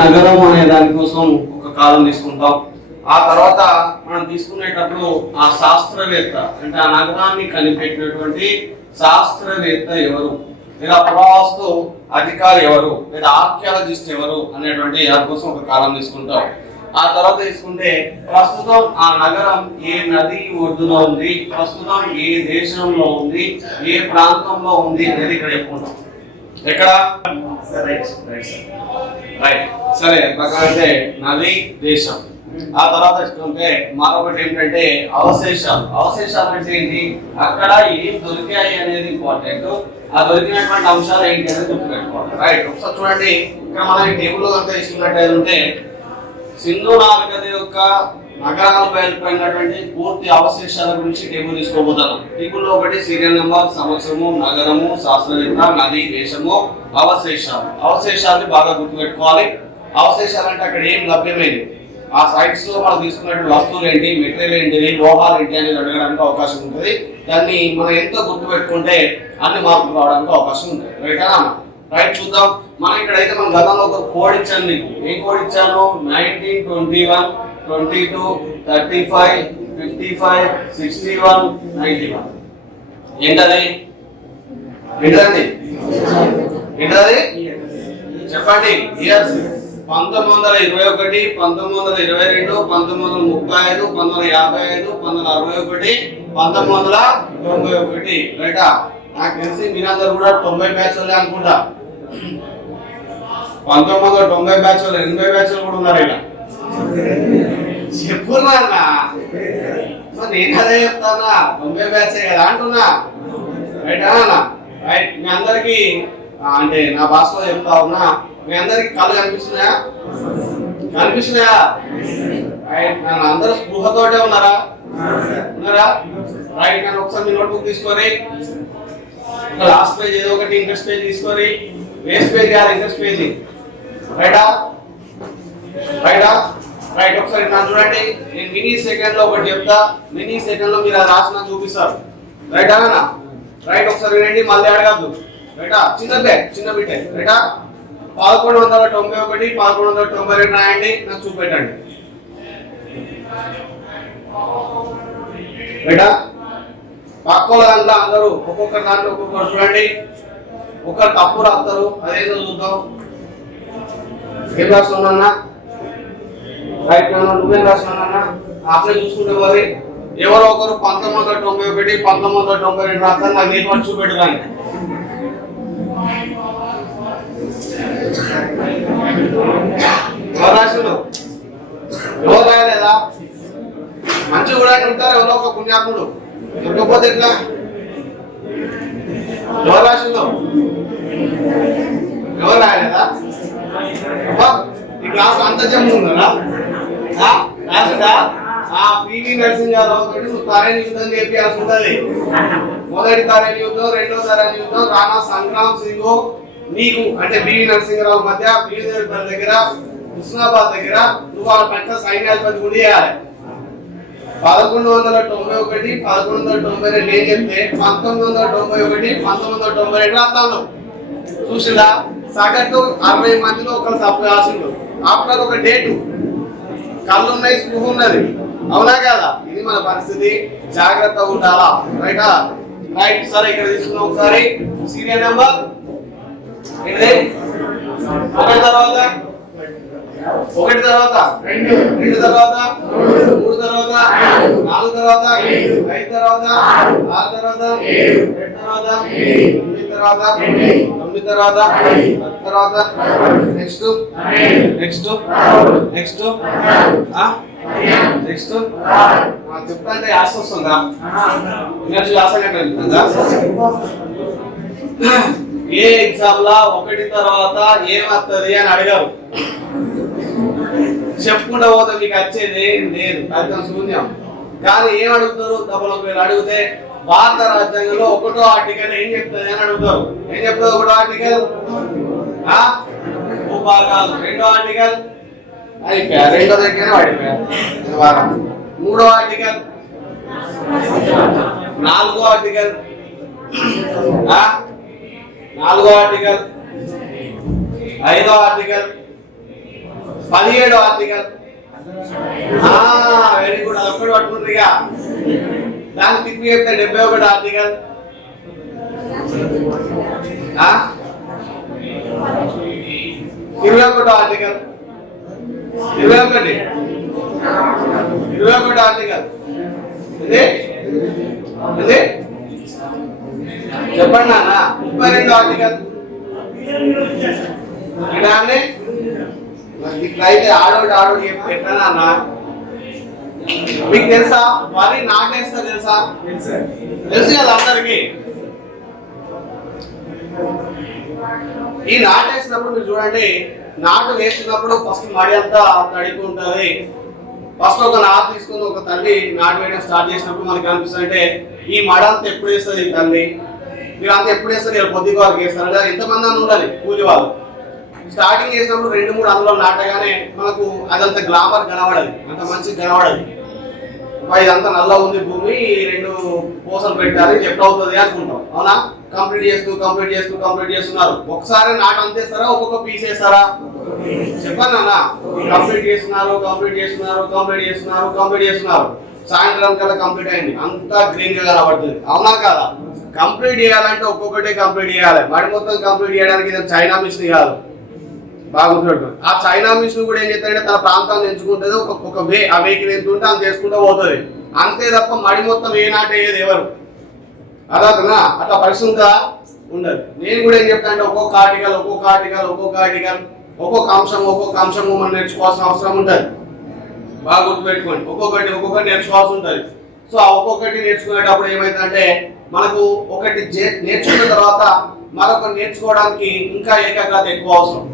నగరం అనే దానికోసం ఒక కాలం తీసుకుంటాం. ఆ తర్వాత మనం తీసుకునేటప్పుడు ఆ శాస్త్రవేత్త అంటే ఆ నగరాన్ని కనిపెట్టినటువంటి శాస్త్రవేత్త ఎవరు, లేదా పురావస్తు అధికారి ఎవరు, లేదా ఆర్కియాలజిస్ట్ ఎవరు అనేటువంటి దానికోసం ఒక కాలం తీసుకుంటాం. ఆ తర్వాత తీసుకుంటే ప్రస్తుతం ఆ నగరం ఏ నది ఒడ్డున ఉంది, ప్రస్తుతం ఏ దేశంలో ఉంది, ఏ ప్రాంతంలో ఉంది అనేది ఇక్కడ చెప్పుకుంటాం. ఎక్కడ రైట్ సరే అంటే నది దేశం. ఆ తర్వాత తీసుకుంటే మరొకటి ఏంటంటే అవశేషాలు. అవశేషాలు అంటే ఏంటి, అక్కడ ఏం దొరికాయి అనేది ఇంపార్టెంట్. ఆ దొరికినటువంటి అంశాలు ఏంటి అనేది గుర్తుపెట్టుకోవాలి. రైట్ ఒకసారి చూడండి, ఇక్కడ మనం ఈ టేబుల్ అంతా తీసుకున్నట్టయితే సింధు నాగరికత యొక్క నగరాలపై ఏర్పడినటువంటి పూర్తి అవశేషాల గురించి టేబుల్ తీసుకోబోతాను. టేబుల్లో ఒకటి సీరియల్ నెంబర్, సంవత్సరము, నగరము, శాస్త్రవేత్త, నది, దేశము, అవశేషాలు. అవశేషాన్ని బాగా గుర్తుపెట్టుకోవాలి. అవశేషాలు అంటే అక్కడ ఏం లభ్యమైంది, ఆ సైట్స్ లో మనం తీసుకున్నటువంటి వస్తువులు ఏంటి, మెటీరియల్ ఏంటి, లోహాలు ఏంటి అనేది అడగడానికి అవకాశం ఉంటుంది. దాన్ని మనం ఎంత గుర్తుపెట్టుకుంటే అన్ని మార్పులు రావడానికి అవకాశం ఉంటుంది. రైటా రైట్ చూద్దాం. మనం ఇక్కడైతే మన గతంలో ఒక కోడ్ ఇచ్చాను. నీకు ఏం కోడ్ ఇచ్చాను? 1921 22 35 55 61 91. ఏంటది ఏంటది ఏంటది చెప్పండి. ఇయర్స్ 1921 1922 1935 1955 1961 1991. రైటా? నాకు తెలిసి మీరందరూ కూడా 90 బ్యాచ్ వాళ్ళే అనుకుంటా. 1990 బ్యాచ్ వాళ్ళు, 80 బ్యాచ్ కూడా ఉన్నారు ఇక్కడ. చెప్పున్నా నేను అదే చెప్తానా, 90 బ్యాచే కదా అంటున్నా. రైట్ అన్నా? రైట్. మీ అందరికి అంటే నా భాషలో చెప్తా ఉన్నా, మీ అందరికి కళ్ళు కనిపిస్తున్నాయా? కనిపిస్తున్నాయా? రైట్. నన్ను అందరూ స్పృహతోటే ఉన్నారా? రైట్. నన్ను ఒకసారి మీ నోట్బుక్ తీసుకొని లాస్ట్ పేజ్ ఏదో ఒకటి ఇంట్రెస్ట్ పేజ్ తీసుకొని, వేస్ట్ పేజ్ కాదు ఇంట్రెస్ట్ పేజ్. రైటా? రైటా? రైట్. ఒకసారి నా చూడండి, నేను మినీ సెకండ్ లో ఒకటి చెప్తా, మినీ సెకండ్ లో మీరు అది రాసిన చూపిస్తారు. రైటా అన్న? రైట్. ఒకసారి వినండి, మళ్ళీ అడగద్దు. రైటా? చిన్న బిడ్డ. రైటా? 1191 1192 రాయండి, నాకు చూపెట్టండి. రైటా? పక్కల దాంట్లో అందరూ ఒక్కొక్క దాంట్లో ఒక్కొక్కరు చూడండి. ఒకరు తప్పు రాస్తారు, అదేదో చూద్దాం. ఏం రాస్తున్నా? రైట్. నువ్వేం రాస్తున్నా? అట్లే చూసుకుంటే మరి ఎవరో ఒకరు 1991 1992 రాస్తారు. నాకు నేను పని చూపెట్టడానికి ఎవరు రాసిండు? ఎవరు రాయలేదా? మంచి కూడా ఉంటారు ఎవరో ఒక పుణ్యాత్ముడు. దొరకపోతే ఎట్లా? ఎవరు రాసిందో? ఎవరు రాయలేదా? ఈ క్లాస్ అంత జమ్ము ఉందా? రాసిందా? పివి నరసింహారావు నువ్వు తారేని యుద్ధం చేయాల్సి ఉంటుంది. మొదటి తారేని యుద్ధం, రెండో తారేని యుద్ధం, రాణా సంగ్రామ్ సింగ్ నీకు అంటే పివి నరసింహారావు మధ్య పీడిదేవి దగ్గర హుస్నాబాద్ దగ్గర నువ్వు వాళ్ళ పట్ల సైన్యాధిపతి కూడా చేయాలి. 1191 1192 ఏం చెప్తే 1991 1992 రాస్తాను. చూసిందా? సగటు 60 మందిలో ఒకరు తప్పు రాసిండు. ఆఫ్టర్ ఒక డేటు కళ్ళు ఉన్నాయి, స్పృహ ఉన్నది. అవునా కదా? ఇది మన పరిస్థితి. జాగ్రత్తగా ఉండాలా. రైటా? రైట్. సరే ఇక్కడ తీసుకున్నాం ఒకసారి సీరియల్ నెంబర్ ఏంటిది? ఒకటి తర్వాత రెండు తర్వాత 3 తర్వాత 4 తర్వాత 5 తర్వాత 6 తర్వాత 7 తర్వాత 8 తర్వాత 9 తర్వాత 10 తర్వాత నెక్స్ట్ చెప్తాంటే ఆశ వస్తుందా? ఆశ కట్టా ఏ ఎగ్జామ్ లా ఒకటి తర్వాత ఏమవుతుంది అని అడిగారు. చెప్పుకుంటా పోతే మీకు వచ్చేది లేదు, ఫలితం శూన్యం. కానీ ఏం అడుగుతారు? తప్పలో అడిగితే భారత రాజ్యాంగంలో 1వ ఆర్టికల్ ఏం చెప్తుంది అని అడుగుతారు. ఏం చెప్తుంది 1వ ఆర్టికల్? భూభాగాలు. 2వ ఆర్టికల్ అయిపోయారు, 2వ దగ్గర పడిపోయారు. 3వ ఆర్టికల్, 4వ ఆర్టికల్, 4వ ఆర్టికల్, 5వ ఆర్టికల్, 17వ ఆర్టికల్. వెరీ గుడ్, అదొక్కటి పట్టుకుంటారుగా. దాన్ని తిప్పి చెప్తే 71వ ఆర్టికల్. 21వ ఆర్టికల్. 21వ ఆర్టికల్ ఇది చెప్పండి నాన్న. 32వ ఆర్టికల్. ఇలానే ఇట్లయితే ఆడోడు ఎట్లా నాన్న? మీకు తెలుసా వరి నాటేస్తా తెలుసా? తెలుసు కదా అందరికి. ఈ నాటేసినప్పుడు మీరు చూడండి, నాటు వేసినప్పుడు ఫస్ట్ మడి అంతా తడిపి ఉంటుంది. ఫస్ట్ ఒక నాటు తీసుకుని ఒక తల్లి నాటు వేయడం స్టార్ట్ చేసినప్పుడు మనకి అనిపిస్తుంది అంటే ఈ మడ అంతా ఎప్పుడు వేస్తుంది ఈ తల్లి, మీరు అంతా ఎప్పుడు వేస్తారు? కొద్దిగా వరకు వేస్తారు అంటే ఎంతమంది అని ఉండాలి కూలి వాళ్ళు. స్టార్టింగ్ చేసినప్పుడు 2-3 అందులో నాటగానే మనకు అదంతా గ్లామర్ కనబడదు, అంత మంచిగా కనబడదు. ఇదంతా నల్ల ఉంది భూమి, 2 పూసలు పెట్టారు ఎప్పుడు అవుతుంది అనుకుంటాం. అవునా? కంప్లీట్ చేస్తున్నారు. ఒకసారి నాటు అంతేస్తారా, ఒక్కొక్క పీస్ వేస్తారా? చెప్పండి అన్న. కంప్లీట్ చేస్తున్నారు. సాయంత్రం కల్లా కంప్లీట్ అయింది, అంతా గ్రీన్ గా కనబడుతుంది. అవునా కాదా? కంప్లీట్ చేయాలంటే ఒక్కొక్కటే కంప్లీట్ చేయాలి. మడి మొత్తం కంప్లీట్ చేయడానికి ఇది చైనా మిషన్ కాదు, బాగా గుర్తుపెట్టుకోండి. ఆ చైనా మిషన్ కూడా ఏం చేస్తారంటే తన ప్రాంతాన్ని ఎంచుకుంటుంది, ఒక వే, ఆ వేకి ఎంత ఉంటే అది చేసుకుంటూ పోతుంది అంతే తప్ప మడి మొత్తం ఏ నాట అయ్యేది ఎవరు అదనా అట్లా పరిస్థితి ఉండదు. నేను కూడా ఏం చెప్తా అంటే ఒక్కొక్క ఆర్టికల్ ఒక్కొక్క అంశము మనం నేర్చుకోవాల్సిన అవసరం ఉంటుంది. బాగా గుర్తుపెట్టుకోండి, ఒక్కొక్కటి నేర్చుకోవాల్సి ఉంటుంది. సో ఆ ఒక్కొక్కటి నేర్చుకునేటప్పుడు ఏమైందంటే మనకు ఒకటి నేర్చుకున్న తర్వాత మరొక నేర్చుకోవడానికి ఇంకా ఏకాగ్రత ఎక్కువ అవసరం.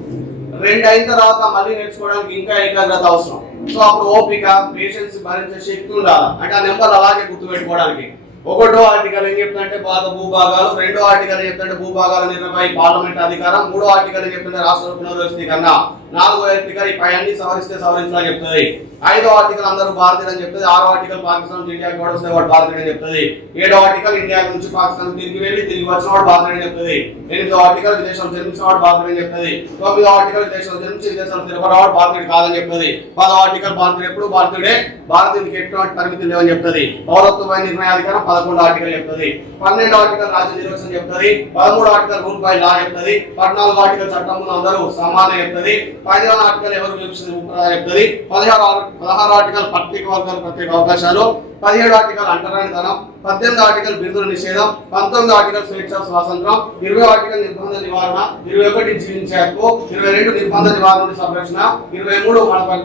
2 అయిన తర్వాత మళ్ళీ నేర్చుకోవడానికి ఇంకా ఏకాగ్రత అవసరం. సో అప్పుడు ఓపిక, పేషెన్స్ భరించే శక్తి ఉండాలి. అంటే ఆ నెంబర్ అలాగే గుర్తుపెట్టుకోవడానికి. 1వ ఆర్టికల్ ఏం చెప్తుందంటే భారత భూభాగాలు, 2వ ఆర్టికల్ ఏం చెప్తుంటే భూభాగాల నిర్ణయపై పార్లమెంట్ అధికారం, 3వ ఆర్టికల్ ఏం చెప్తుంటే రాష్ట్ర పునర్వ్యవస్థీకరణ, 4వ ఆర్టికల్ ఈ పై అన్ని సవరించాలని చెప్తుంది, 5వ ఆర్టికల్ అందరూ భారతీయులు అని చెప్తుంది, 6వ ఆర్టికల్ పాకిస్తాన్ నుంచి ఇండియాకి కూడా వస్తే వాడు భారతీయుడు అని చెప్తుంది, 7వ ఆర్టికల్ ఇండియా నుంచి పాకిస్తాన్ తిరిగి వచ్చిన వాడు భారతీయుడు అని చెప్తుంది, 8వ ఆర్టికల్ విదేశం జన్మించిన వాడు భారతీయుడు అని చెప్తుంది, 9వ ఆర్టికల్ విదేశం జన్మించి విదేశం స్థిరపడవాడు భారతీయుడు కాదని చెప్తుంది, 10వ ఆర్టికల్ భారతీయుడు ఎప్పుడు భారతీయుడే, భారతీయుడికి ఎటువంటి పరిమితులు లేవని చెప్తుంది, పౌరత్వపై నిర్ణయాధికారం 11వ ఆర్టికల్ చెప్తుంది, 12వ ఆర్టికల్ రాజ్య నిర్వచనం చెప్తుంది, 13వ ఆర్టికల్ రూల్ బై లా చెప్తుంది, 14వ ఆర్టికల్ చట్టంలో అందరూ సమానం చెప్తుంది, 15వ ఆర్టికల్ ఎవరు చెప్తుంది, 16వ ఆర్టికల్ ప్రత్యేక వర్గాలు ప్రత్యేక అవకాశాలు, 17వ ఆర్టికల్ అంటరానితనం, 18వ ఆర్టికల్ బిరుదుల నిషేధం, 19వ ఆర్టికల్ స్వేచ్ఛ స్వాతంత్రం, 20వ ఆర్టికల్ నిర్బంధ నివారణ, 21 జీవించే హక్కు, 22 నిర్బంధ నివారణ నుండి సంరక్షణ, 23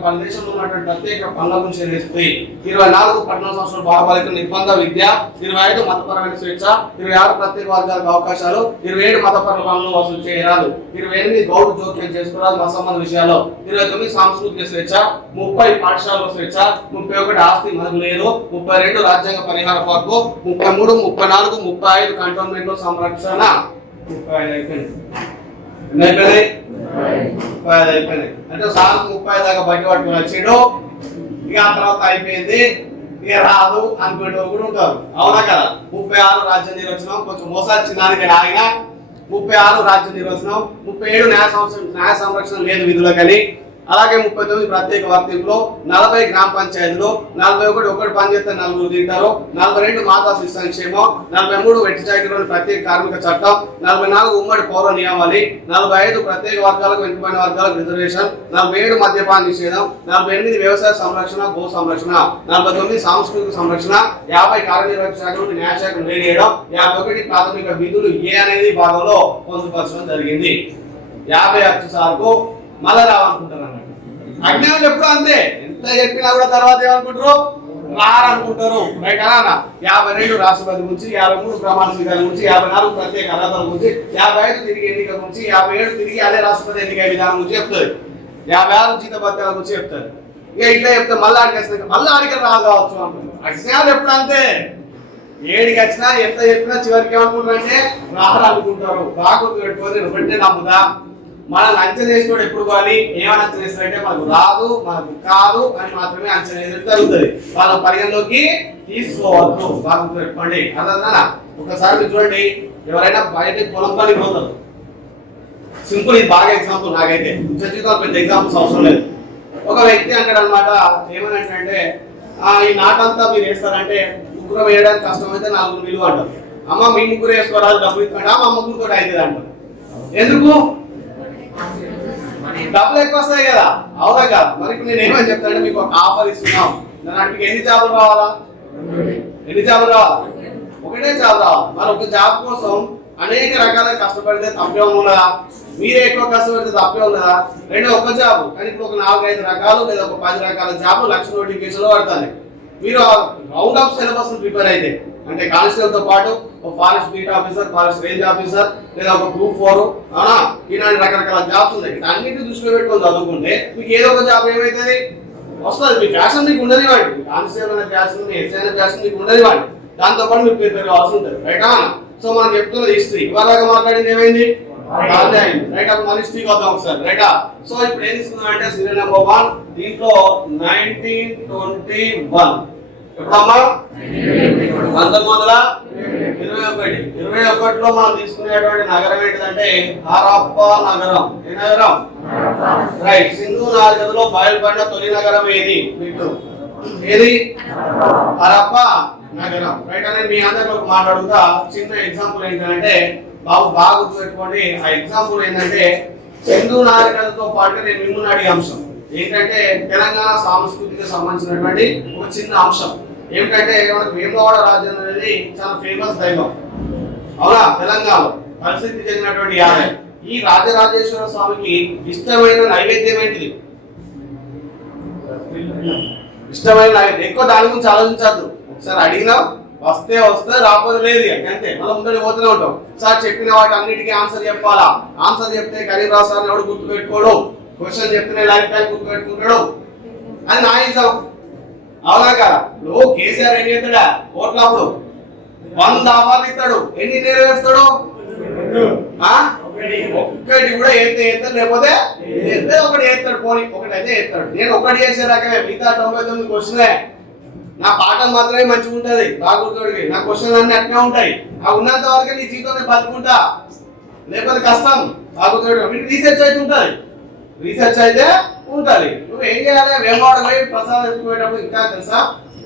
మన దేశంలో ఉన్నటువంటి ప్రత్యేక పనుల గురించి తెలియజేస్తుంది, 24 14 సంవత్సరాల బాలబాలికల నిర్బంధ విద్య, 25 మతపరమైన స్వేచ్ఛ, 26 ప్రత్యేక వర్గాలకు అవకాశాలు, 27 మతపరమైన పనులు వసూలు చేయరాదు, 28 గౌరవ జోక్యం చేసుకోరాదు మత సంబంధ విషయాలు, 29 సాంస్కృతిక స్వేచ్ఛ, 30 పాఠశాల స్వేచ్ఛ, 31 ఆస్తి మనకు లేదు, 32 రాజ్యాంగ పరిహార హక్కు, 33 34 35 కంటోన్మెంట్ సంరక్షణ, 35 అయిపోయినాయి అంటే సార్ 30 దాకా బయట పట్టుకుని వచ్చిండు. ఇక ఆ తర్వాత అయిపోయింది, ఇక రాదు అనుకునే కూడా ఉంటారు. అవునా కదా? 36 రాజ్య నిర్వచనం, కొంచెం మోసాలు చిన్నానికి ఆయన 36 రాజ్య నిర్వచనం, 37 న్యాయ సంరక్షణ లేదు విధులకని, అలాగే 39 ప్రత్యేక వర్తింపులో, 40 గ్రామ పంచాయతీలో, 41 ఒకటి పని చేస్తే 4 తింటారు, 42 మాతా శిశు సంక్షేమం, 43 వెట్టి చాకిరీలోని ప్రత్యేక కార్మిక చట్టం, 44 ఉమ్మడి పౌర నియమావళి, 45 ప్రత్యేక వర్గాలకు వెనుకబడిన వర్గాలకు రిజర్వేషన్, 47 మద్యపాన నిషేధం, 48 వ్యవసాయ సంరక్షణ భూ సంరక్షణ, 49 సాంస్కృతిక సంరక్షణ, 50 కార్యనిర్వాహక శాఖ నుండి న్యాయశాఖను వేరేయడం, 51 ప్రాథమిక విధులు ఏ అనేది భాగంలో పొందుపరచడం జరిగింది. 50 అచ్చు సార్కు మళ్ళా రావాలనుకుంటారు అన్నట్టు. అజ్ఞానం ఎప్పుడు అంతే, ఎంత చెప్పినా కూడా తర్వాత ఏమనుకుంటారు, రారనుకుంటారు. రైట్ అనా? 52 రాష్ట్రపతి గురించి, 53 ప్రమాణ స్వీకారం గురించి, 54 ప్రత్యేక అర్హతల గురించి, 55 తిరిగి ఎన్నిక గురించి, 57 తిరిగి అదే రాష్ట్రపతి ఎన్నిక విధానం గురించి చెప్తారు, 56 జీతభత్యాల గురించి చెప్తారు. ఇక ఇట్లా చెప్తే మళ్ళీ ఆడికి మళ్ళీ ఆడికి రాదు కావచ్చు అనుకుంటారు. అజ్ఞానం ఎప్పుడు అంతే, ఏడికి వచ్చినా ఎంత చెప్పినా చివరికి ఏమనుకుంటారు అంటే రారనుకుంటారు. బాగా పెట్టుకొని వెంటనే నమ్ముదా మనల్ని అంచనా వేసుకోవడం ఎప్పుడు కానీ ఏమైనా అంచనా వేస్తారంటే మనకు రాదు, మనకు కాదు అని మాత్రమే అంచనా వేయడం జరుగుతుంది. వాళ్ళ పరిగణలోకి తీసుకోవద్దు. బాగా పెట్టుకోండి. అర్థనా? ఒకసారి మీరు చూడండి, ఎవరైనా బయట పొలం పనికి పోతారు. సింపుల్, ఇది బాగా ఎగ్జాంపుల్. నాకైతే జీవితాలు పెద్ద ఎగ్జాంపుల్స్ అవసరం లేదు. ఒక వ్యక్తి అంటాడు అనమాట, ఏమని అంటే ఈ నాటంతా మీరు వేస్తారంటే ముగ్గురు వేయడానికి కష్టమైతే 4 విలువ అంటారు. అమ్మ మీ ముగ్గురు వేసుకోరాదు డబ్బులు ఇస్తాడు, మా ముగ్గురు కూడా అవుతుంది అంటారు. ఎందుకు? డబ్బులు ఎక్కువ వస్తాయి కదా, అవునా కాదు? మరి ఇప్పుడు నేను ఏమని చెప్తానంటే మీకు ఒక ఆఫర్ ఇస్తున్నాం, దానికి ఎన్ని జాబులు రావాలా? ఎన్ని జాబులు రావాలా? ఒకటే జాబ్ రావాలి. మరి ఒక జాబ్ కోసం అనేక రకాల కష్టపడితే తప్పే ఉన్నదా? మీరే ఎక్కువ కష్టపడితే తప్పే ఉన్నదా? రెండో ఒక జాబ్ కానీ ఇప్పుడు ఒక 4-5 రకాలు లేదా ఒక 10 రకాల జాబులు లక్ష నోటిఫికేషన్ లో పడతాయి. మీరు రౌండ్ ఆఫ్ సిలబస్ ప్రిపేర్ అయితే అంటే కానిస్టేబుల్ తో పాటు ఒక forest beat officer, forest range officer లేదా ఒక గ్రూప్ 4 అవునా, ఇలాంటి రకరకాల జాబ్స్ ఉన్నాయి. అన్నింటినీ దృష్టిలో పెట్టుకొని చదువుకుంటే మీకు ఏదో ఒక జాబ్ ఏమైతుంది వస్తుంది. మీ ఫ్యాషన్ మీకు ఉండదు వాడి, కానిస్టేబుల్ అనే ఫ్యాషన్ ఉంది, ఎస్ఐ అనే ఫ్యాషన్ మీకు ఉండదు వాడి, దాంతో పాటు మీకు ప్రిపేర్ కావాల్సి ఉంటుంది. రైటా? సో మనం చెప్తున్నది హిస్టరీ, ఇవాళ మాట్లాడింది ఏమైంది రైట్. అప్పుడు మన హిస్టరీకి వద్దాం ఒకసారి. రైటా? సో ఇప్పుడు ఏం తీసుకున్నాం అంటే సీరియల్ నెంబర్ 1 దీంట్లో 1921 ఎప్పుడమ్మా 1921లో మనం తీసుకునేటువంటి నగరం ఏంటిదంటే హరప్పా నగరం. ఏ నగరం? రైట్. సింధు నాగరికతలో బయలుపడిన తొలి నగరం ఏది? మీకు ఏది? హరప్పా నగరం. రైట్. అని మీ అందరిలో ఒక మాట అడుగుతా. చిన్న ఎగ్జాంపుల్ ఏంటంటే బాబు బాగా గుర్తుపెట్టుకోండి. ఆ ఎగ్జాంపుల్ ఏంటంటే సింధు నాగరికతతో పాటు నేను మిమ్మల్ని అడిగే అంశం ఏంటంటే తెలంగాణ సంస్కృతికి సంబంధించినటువంటి ఒక చిన్న అంశం ఏమిటంటే మనకు వేములవాడ రాజ్యం అనేది చాలా ఫేమస్ దైవం, అవునా? తెలంగాణలో పరిస్థితి చెందినటువంటి ఆలయం. ఈ రాజరాజేశ్వర స్వామికి ఇష్టమైన నైవేద్యం ఏంటిది? ఇష్టమైన నైవేద్యం. ఎక్కువ దాని గురించి ఆలోచించద్దు. ఒకసారి అడిగినా వస్తే రాకపోతే లేదు అంతే. మనం ముందడి పోతూనే ఉంటాం. సార్ చెప్పిన వాటి అన్నిటికీ ఆన్సర్ చెప్పాలా? ఆన్సర్ చెప్తే కరీంరావు సార్ ఎవడు గుర్తు పెట్టుకోడు, క్వశ్చన్ చెప్తేనే లైఫ్ టైం గుర్తు పెట్టుకుంటాడు. అది నా ఇష్టం, అవునా కదా? నువ్వు కేసీఆర్ ఏం చేస్తాడా ఓట్లప్పుడు 100 ఆఫర్లు ఇస్తాడు, ఎన్ని నెరవేరుస్తాడు? ఒక్కటి కూడా ఏస్తాడు, లేకపోతే ఒకటి వేస్తాడు. పోనీ ఒకటి అయితే వేస్తాడు. నేను ఒకటి చేసే రకమే, మిగతా 99 క్వశ్చనే. నా పాఠం మాత్రమే మంచిగా ఉంటది, బాగుంటుంది. నా క్వశ్చన్ అన్ని అట్నే ఉంటాయి. ఆ ఉన్నంత వరకు నీ జీవితం బతుకుంటా, లేకపోతే కష్టం. బాగుంటుంది. రీసెర్చ్ అయితే ఉంటుంది, రీసెర్చ్ అయితే ఉంటుంది. నువ్వు ఏం చేయాలి? వేమవాడ పోయి ప్రసాదం ఎత్తుకుపోయేటప్పుడు ఇంకా తెలుసా,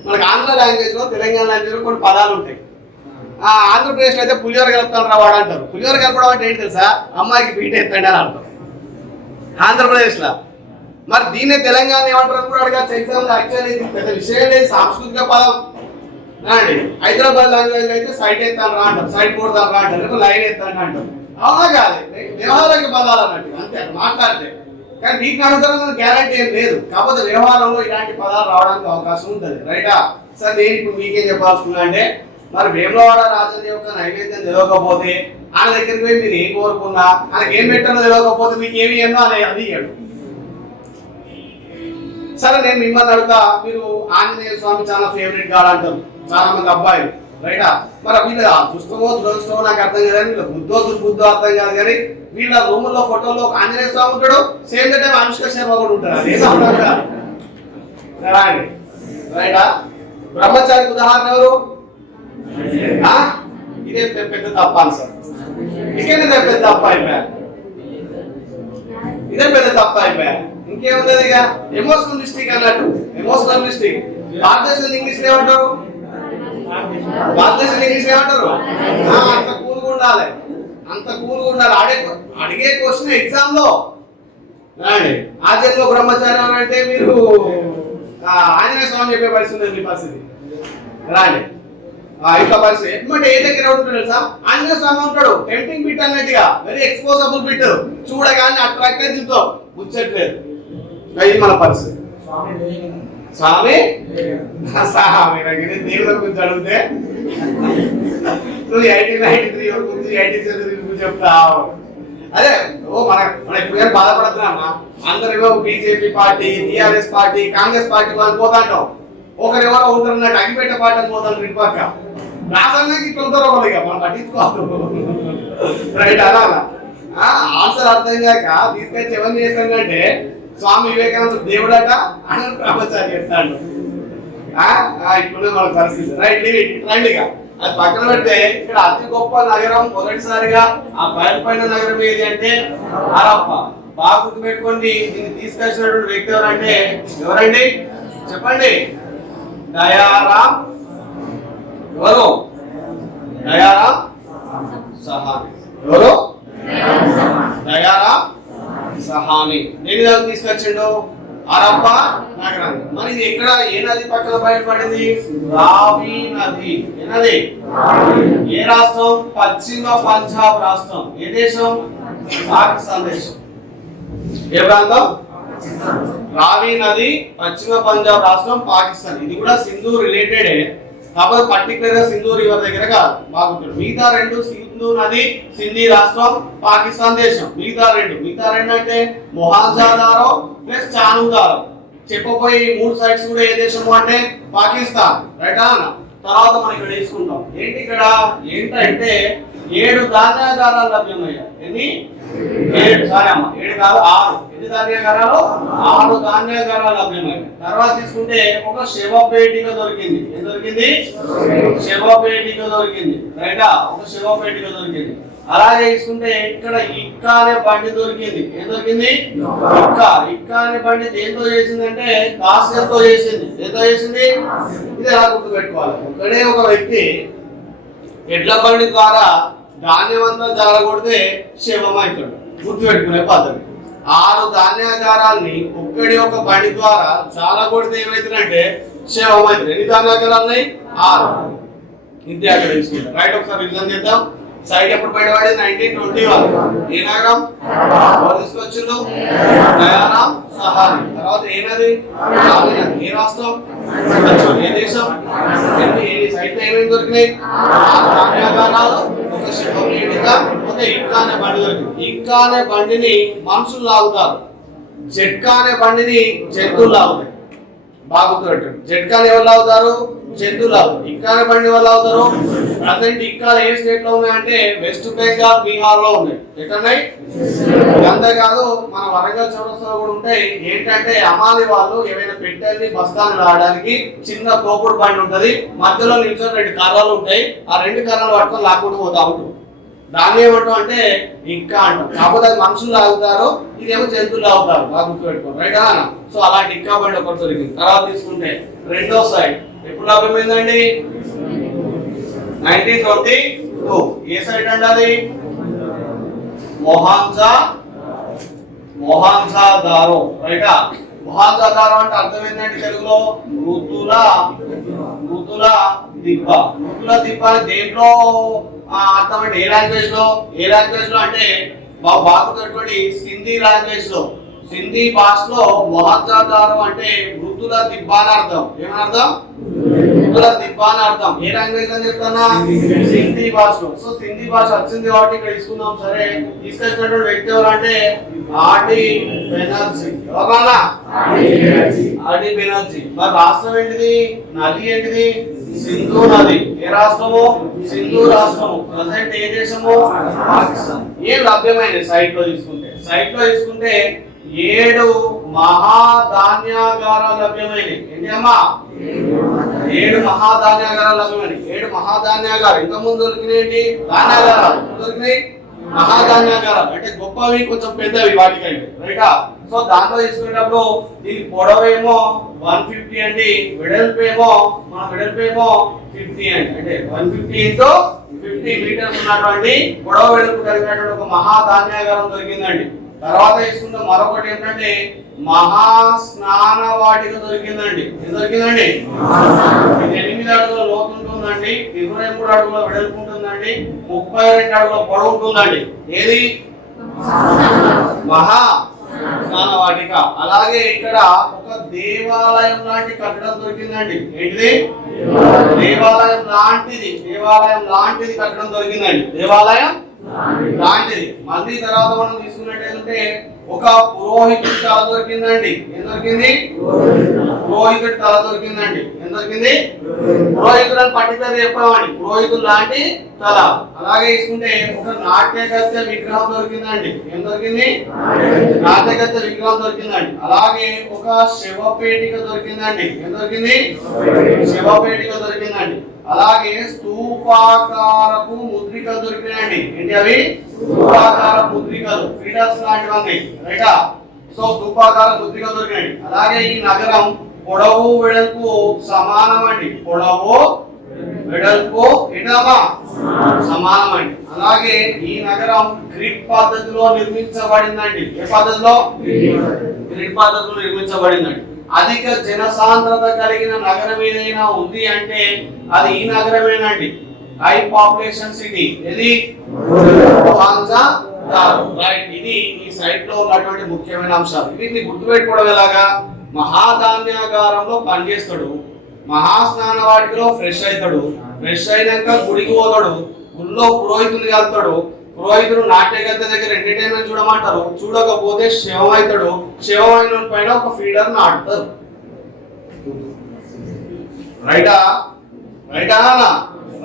మనకు ఆంధ్ర లాంగ్వేజ్ లో తెలంగాణ లాంగ్వేజ్ లో కొన్ని పదాలు ఉంటాయి. ఆంధ్రప్రదేశ్ లో అయితే పులిహోర కలుపుతాను రావాడు అంటారు. పులిహోర కలపడం అంటే ఏంటి తెలుసా? అమ్మాయికి బీట ఎత్తండి అని అర్థం ఆంధ్రప్రదేశ్ లో. మరి దీన్నే తెలంగాణ ఏమంటారు కూడా అడగచ్చు ఎగ్జామ్. యాక్చువల్లీ పెద్ద విషయం లేదు, సాంస్కృతిక పదం అండి. హైదరాబాద్ లాంగ్వేజ్ అయితే సైట్ ఎత్తాను రా అంటారు, సైట్ కొడతాను రా అంటారు, లైన్ ఎత్తాను అంటారు. అవునా కాదు? వ్యవహారిక పదాలు అన్నట్టు అంతే మాట్లాడితే. కానీ మీకు అడుగుతారని గ్యారంటీ ఏం లేదు. కాకపోతే వ్యవహారంలో ఇలాంటి పదాలు రావడానికి అవకాశం ఉంటుంది. రైటా? సార్ నేను ఇప్పుడు మీకేం చెప్పాల్సిందా అంటే మరి వేములవాడ రాజు యొక్క నైవేద్యం తెలియకపోతే ఆయన దగ్గరికి పోయి మీరు ఏం కోరుకున్నా, ఆయనకి ఏం పెట్టాలో తెలియకపోతే మీకు ఏమి ఏమో అని అది ఇయ్యాడు. సరే నేను మిమ్మల్ని అడుగుతా, మీరు ఆంజనేయ స్వామి చాలా ఫేవరెట్ గాడ్ అంటారు చాలా మంది అబ్బాయిలు. రైటా? మరి వీళ్ళ దుష్టమో దురదృష్టమో నాకు అర్థం కాదు, వీళ్ళ బుద్ధో దుర్బుద్ధో అర్థం కాదు. కానీ వీళ్ళ రూముల్లో ఫోటోలో ఆంజనేయ స్వామి ఉంటాడు, same the time Anushka Sharma కూడా ఉంటాడు. అదేదో రైటా? బ్రహ్మచారికి ఉదాహరణ ఎవరు? ఇదే పెద్ద తప్ప సార్. ఇదే పెద్ద తప్ప అయిపోయా, ఇదే పెద్ద తప్ప అయిపోయా. ఇంకేముంది ఇక ఎమోషనల్ మిస్టేక్ అన్నట్టు. ఎమోషనల్ మిస్టేక్ భారతదేశం ఇంగ్లీష్ ఏమంటారు? భారతదేశం ఇంగ్లీష్ ఏమంటారు? అంత కూల్గా ఉండాలి, అంత కూల్గా ఉండాలి. అడిగే క్వశ్చన్ ఎగ్జామ్ లో ఆచరణలో బ్రహ్మచార్యం అంటే మీరు ఆంజనేయ స్వామి చెప్పే పరిస్థితి ఉంది. మీ పరిస్థితి రాండి ఇట్లా పరిస్థితి ఎటువంటి ఏ దగ్గర ఉంటాడు తెలుసా? ఆంజనేయ స్వామి ఉంటాడు, టెంప్టింగ్ బిట్ అన్నట్టుగా, వెరీ ఎక్స్పోజబుల్ బిట్. చూడగానే అట్రాక్ట్ తో ముచ్చట్లేదు. ఇది మన పరిస్థితి. స్వామి దేవుల గురించి అడిగితే నువ్వు 1893 గురించి 1873 గురించి చెప్తావు. అదే మన ఇప్పుడు బాధపడుతున్నామా? అందరేమో BJP party, TRS party, Congress party వాళ్ళు పోతాంటాం. ఒకరెవరో ఉంటారన్నట్టు అగిపేట పార్టీ అని పోతాను. ఇటు పక్క రాజానికి ఇట్లా ఉంటారో వాళ్ళకి మనం పట్టించుకోవాలి. రైట్ అలా ఆన్సర్ అర్థం కాక తీసుకొచ్చి ఎవరిని చేస్తానంటే స్వామి వివేకానంద దేవుడట అని బ్రహ్మచారి చేస్తాడు. ఇప్పుడు మన పరిస్థితి. రైట్ రైట్గా అది పక్కన పెడితే ఇక్కడ అతి గొప్ప నగరం మొదటిసారిగా ఆ బయలుపడిన నగరం ఏది అంటే హరప్ప. బాగా గుర్తుపెట్టుకోండి. దీన్ని తీసుకొచ్చినటువంటి వ్యక్తి ఎవరంటే ఎవరండి చెప్పండి? దయారాం. ఎవరు? దయారాం సహాని. ఎవరు? దయారాం సహాని. దేని దాకా తీసుకొచ్చిండు? హరప్ప నగరాన్ని. మరి ఇది ఎక్కడ ఏ నది పక్కన బయటపడింది? రావి నది. ఏ నది? ఏ రాష్ట్రం? పశ్చిమ పంజాబ్ రాష్ట్రం. ఏ దేశం? పాకిస్తాన్ దేశం. ఏ ప్రాంతం? రావి నది, పశ్చిమ పంజాబ్ రాష్ట్రం, పాకిస్తాన్. ఇది కూడా సింధు రిలేటెడే, కాకపోతే పర్టికులర్ గా సింధు రివర్ దగ్గర కాదు. బాగుంటుంది. మిగతా రెండు సింధు నది, సింధీ రాష్ట్రం, పాకిస్తాన్ దేశం. మిగతా రెండు అంటే మొహంజోదారో ప్లస్ చానుదారో. చెప్పబోయే ఈ మూడు సైట్స్ కూడా ఏ దేశము అంటే పాకిస్తాన్. రైటా? తర్వాత మనం ఇక్కడ తీసుకుంటాం. ఏంటి ఇక్కడ ఏంటంటే 7 ధాన్యాగారాలు లభ్యమయ్యాయి. ఎన్ని? 7 కాదు 6. ఎన్ని ధాన్యాగారాలు? 6 ధాన్యాగారాలు లభ్యమయ్యాయి. తర్వాత తీసుకుంటే ఒక శవపేటిక దొరికింది. ఏం దొరికింది? శవపేటిక దొరికింది. రైటా? ఒక శవపేటిక దొరికింది. అలాగే తీసుకుంటే ఇక్కడ ఇక్క అనే బండి దొరికింది. ఏం దొరికింది? ఇక్క అనే బండి దేంతో చేసిందంటే కాస్యంతో చేసింది. దేంతో చేసింది? ఇది ఎలా గుర్తుపెట్టుకోవాలి? ఒకడే ఒక వ్యక్తి ఎడ్ల బండి ద్వారా ధాన్యం అంతా జారగొడితే శవం అవుతాడు. గుర్తుపెట్టుకునే పద్ధతి. 6 ధాన్యాగారాల్ని ఒక్కడి ఒక బండి ద్వారా జారగొడితే ఏమవుతుందంటే శవం అవుతుంది. ఎన్ని ధాన్యాగారాలు ఉన్నాయి? 6. ఇంతే అక్కడ తీసుకుంటాం. రైట్, ఒకసారి రివిజన్ చేద్దాం. సైట్ ఎప్పుడు బయటపడింది? 1921. ఏ నగరం? ఎవరు తీసుకొచ్చిండు? దయారాం సహాని. తర్వాత ఏ నది? రావి నది. ఏ రాష్ట్రం? ఏ దేశం? సైట్ ఏమేమి దొరికినాయి? 6 ధాన్యాగారాలు, ఒక శవపేటిక, ఒక ఇక్క అనే బండి దొరికింది. ఇక్క అనే బండిని మనుషులు లాగుతారు, జట్కా అనే బండిని జంతువులు లాగుతాయి. బాగా గుర్తుపెట్టండి. జట్కాని ఎవరు లాగుతారు? జంతువులు లాగుతారు. ఇక్కాన బండి ఎవరు లాగుతారు? ప్రజెంట్ ఇక్కాలు ఏ స్టేట్ లో ఉన్నాయంటే వెస్ట్ బెంగాల్, బీహార్ లో ఉన్నాయి. ఎక్కడున్నాయి? అంతేకాదు మన వరంగల్ చౌరస్తాలో కూడా ఉంటాయి. ఏంటంటే అమాలి వాళ్ళు ఏమైనా పెట్టెల్ని బస్తాలు రావడానికి చిన్న తోపుడు బండి ఉంటది. మధ్యలో నిల్చొని 2 కర్రలు ఉంటాయి. ఆ 2 కర్రలు పట్టుకొని లాక్కుంటూ పోతా ఉంటారు. దాన్ని ఏమంటాం అంటే ఇంకా అంటాం. కాకపోతే అది మనుషులు లాగుతారు, ఇదేమో జంతువులు లాగుతారు. బాగా గుర్తుపెట్టుకోండి. రైటా? సో అలాంటి ఇంకా బండి ఒకటి దొరికింది. తర్వాత తీసుకుంటే రెండో సైట్ ఎప్పుడు లభ్యమైందండి? 1922. ఏ సైట్ అండి అది? మొహంజోదారో. రైటా? మొహంజోదారో అంటే అర్థం ఏంటంటే తెలుగులో మృతుల దిబ్బ. మృతుల దిబ్బ అని దేంట్లో అర్థం అంటే ఏ లాంగ్వేజ్ లో అంటే బాగున్నటువంటి సింధీ లాంగ్వేజ్ లో, సింధీ భాషలో మొహంజోదారో అంటే మృతుల దిబ్బ అని అర్థం. ఏమని అర్థం? మృతుల దిబ్బ అని అర్థం. ఏ లాంగ్వేజ్ అని చెప్తానా? సింధీ భాషలో. సో సింధీ భాష వచ్చింది కాబట్టి ఇక్కడ తీసుకుందాం. సరే, తీసుకొచ్చినటువంటి వ్యక్తి ఎవరంటే ఆర్డి బెనర్జీ. ఎవరన్నా? ఆర్డి బెనర్జీ. మరి రాష్ట్రం ఏంటిది? నది ఏంటిది? సింధు నది. ఏ రాష్ట్రము? సింధు రాష్ట్రము. ప్రజెంట్ ఏ దేశము? పాకిస్తాన్. ఏం లభ్యమైనది సైట్ లో తీసుకుంటే? 7 మహాధాన్యాగారాలు లభ్యమైనవి. ఏంటి అమ్మా? 7 మహాధాన్యాగారాలు లభ్యమైనవి. 7 మహాధాన్యాగారాలు. ఇంత ముందు దొరికినాయి ధాన్యాగారాలు. దొరికినాయి మహాధాన్యాగారాలు అంటే గొప్పవి, కొంచెం పెద్దవి వాటికంటే. రైటా? సో దాంట్లో తీసుకునేటప్పుడు దీని పొడవేమో 150 అండి, వెడల్పేమో 50 అండి. అంటే 150 into 50 మీటర్స్ ఉన్నటువంటి పొడవ వెడల్పు కలిగినటువంటి ఒక మహాధాన్యాగారం దొరికిందండి. తర్వాత తీసుకుంటే మరొకటి ఏంటంటే మహాస్నాన వాటిక దొరికిందండి. ఏం దొరికిందండి? ఇది 8 అడుగుల లోతు ఉంటుందండి, 23 అడుగుల వెడల్పు ఉంటుందండి, 32 అడుగుల పొడవు ఉంటుందండి. ఏది? మహా స్నాన వాటిక. అలాగే ఇక్కడ ఒక దేవాలయం లాంటి కట్టడం దొరికిందండి. ఏంటిది? దేవాలయం లాంటిది కట్టడం దొరికిందండి. దేవాలయం లాంటిది. మళ్ళీ తర్వాత మనం తీసుకున్నట్టయితే ఒక పురోహితుడి తల దొరికిందండి. ఏం దొరికింది? పురోహితుడి తల దొరికిందండి. ఏం దొరికింది? పురోహితుడు అని పర్టికులర్ చెప్పామండి. పురోహితుడు లాంటి తల. అలాగే తీసుకుంటే ఒక నాట్యగత్తె విగ్రహం దొరికిందండి. ఏం దొరికింది? నాట్యగత్తె విగ్రహం దొరికిందండి. అలాగే ఒక శవపేటిక దొరికిందండి. ఏం దొరికింది? శవపేటిక దొరికిందండి. అలాగే స్తూపాకారపు ముద్రికలు దొరికినాయండి. ఏంటి అవి? స్తూపాకార ముద్రికలు, ఫీడర్స్ లాంటివన్నీ, రైటా? సో స్తూపాకార ముద్రికలు దొరికినాయి. అలాగే ఈ నగరం పొడవు వెడల్పు సమానం అండి. పొడవు వెడల్పు ఏంటమ్మా? సమానం అండి. అలాగే ఈ నగరం గ్రిడ్ పద్ధతిలో నిర్మించబడిందండి. ఏ పద్ధతిలో? గ్రిడ్ పద్ధతిలో నిర్మించబడిందండి. అధిక జనసాంద్రత కలిగిన నగరం ఏదైనా ఉంది అంటే అది ఈ నగరమేనండి. High population city. ఇది రైట్. ఇది ఈ సైట్ లో ఉన్నటువంటి ముఖ్యమైన అంశాలు. వీటిని గుర్తుపెట్టుకోవడం ఎలాగా? మహాధాన్యాగారంలో పనిచేస్తాడు, మహాస్నాన వాటికలో ఫ్రెష్ అవుతాడు, ఫ్రెష్ అయినాక గుడికి పోతాడు, గుళ్ళో పురోహితుని కలుతాడు, పురోహితుడు నాట్యగద్ద దగ్గర ఎంటర్టైన్మెంట్ చూడమంటారు, చూడకపోతే శవం అవుతాడు, శవం అయిన పైన ఒక ఫీడర్ నాటుతారు. రైటా? రైటా నాన్న?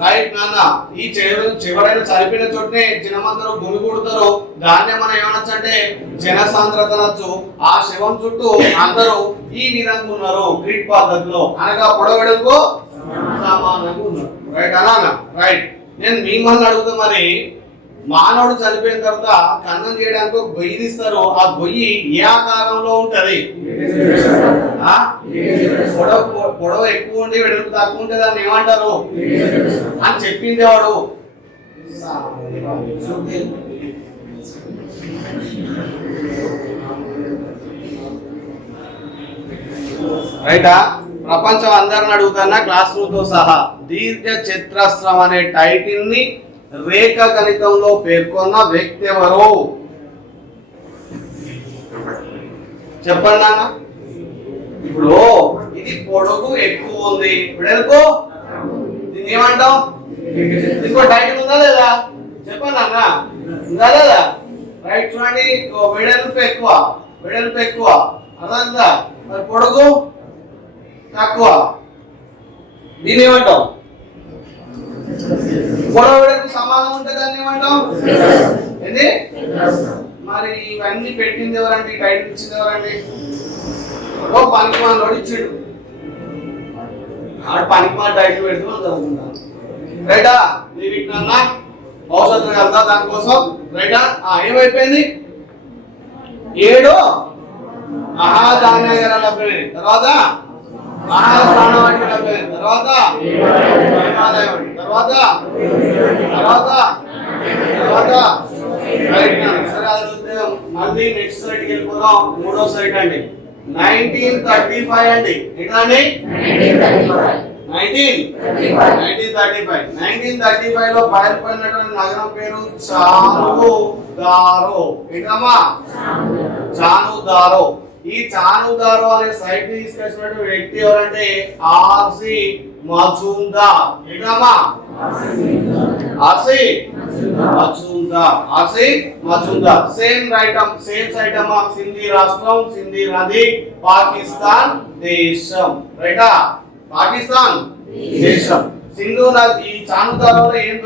రైట్ నాన్న. ఈ చివరైన చనిపోయిన చోటనే జనమందరూ గుమిగూడుతారు. దాన్నే మనం ఏమనొచ్చు అంటే జనసాంద్రత అనొచ్చు. ఆ శవం చుట్టూ అందరూ ఈ విధంగా ఉన్నారు గ్రిడ్ పద్ధతిలో, అనగా పొడవెడకు సమానంగా ఉన్నారు. రైట్ అన్నా? రైట్. నేను మిమ్మల్ని అడుగుతా, మరి మానవుడు చనిపోయిన తర్వాత కన్నం చేయడానికి ఒక గొయ్యి తీస్తారు. ఆ గొయ్యి ఏ ఆకారంలో ఉంటది? పొడవ ఎక్కువ ఉండి వెడల్పు తక్కువ ఉంటే దాన్ని ఏమంటారు అని చెప్పింది వాడు. రైటా? ప్రపంచం అందరిని అడుగుతున్నా క్లాస్ రూమ్ తో సహా. దీర్ఘ చతురస్రం అనే టైటిల్ ని రేఖ గణితంలో పేర్కొన్న వ్యక్తి ఎవరు? చెప్పండి నాన్న. ఇప్పుడు ఇది పొడవు ఎక్కువ ఉంది, వెడల్పు దీన్ని ఏమంటాం? ఇంకో టైటిల్ ఉందా లేదా? చెప్పండి నాన్న. ఉందా లేదా? రైట్. చూడండి, వెడల్పు ఎక్కువ, వెడల్పు ఎక్కువ, అర్థందా? మరి పొడవు తక్కువ, దీన్ని ఏమంటాం? పొడవుకు సమానం ఉంటే దాన్ని ఏమంటాం? ఏంటి? మరి ఇవన్నీ పెట్టింది ఎవరండి? టైటిల్ ఇచ్చింది ఎవరండి? ఓ పనికి మనోడు ఇచ్చిండు, ఆడు పనికి మన టైటిల్ పెడుతున్నాం చదువుకుంటాం. రైటా? వీటినన్నా భవిష్యత్తు కదా దానికోసం. రైటా? ఏమైపోయింది? 7 మహాధాన్యాగారాలు లభ్యమైంది. తర్వాత మహాస్నాన వాటికలు లభ్యమైంది. తర్వాత తర్వాత తర్వాత తర్వాత మళ్ళీ నెక్స్ట్ సైట్ కి వెళ్ళిపోదాం. 3వ సైట్ అండి, 1935 అండి. ఏంటండి? 1935 లో బయలుపడినటువంటి నగరం పేరు చానుదారో. ఏంటమ్మా? చానుదారో. ఈ చానుదారో అనే సైట్ ని తీసుకొచ్చినటువంటి వ్యక్తి ఎవరంటే ఆర్సి మజుందార్. ఏంటమ్మా? ఆర్సి మజుందార్. సేమ్ సైట్ అమ్మా. సింధీ రాష్ట్రం, సింధీ నది, పాకిస్తాన్ దేశం. రైటా? పాకిస్తాన్ దేశం. సింధు నది. ఈ చానుదారోలో ఏం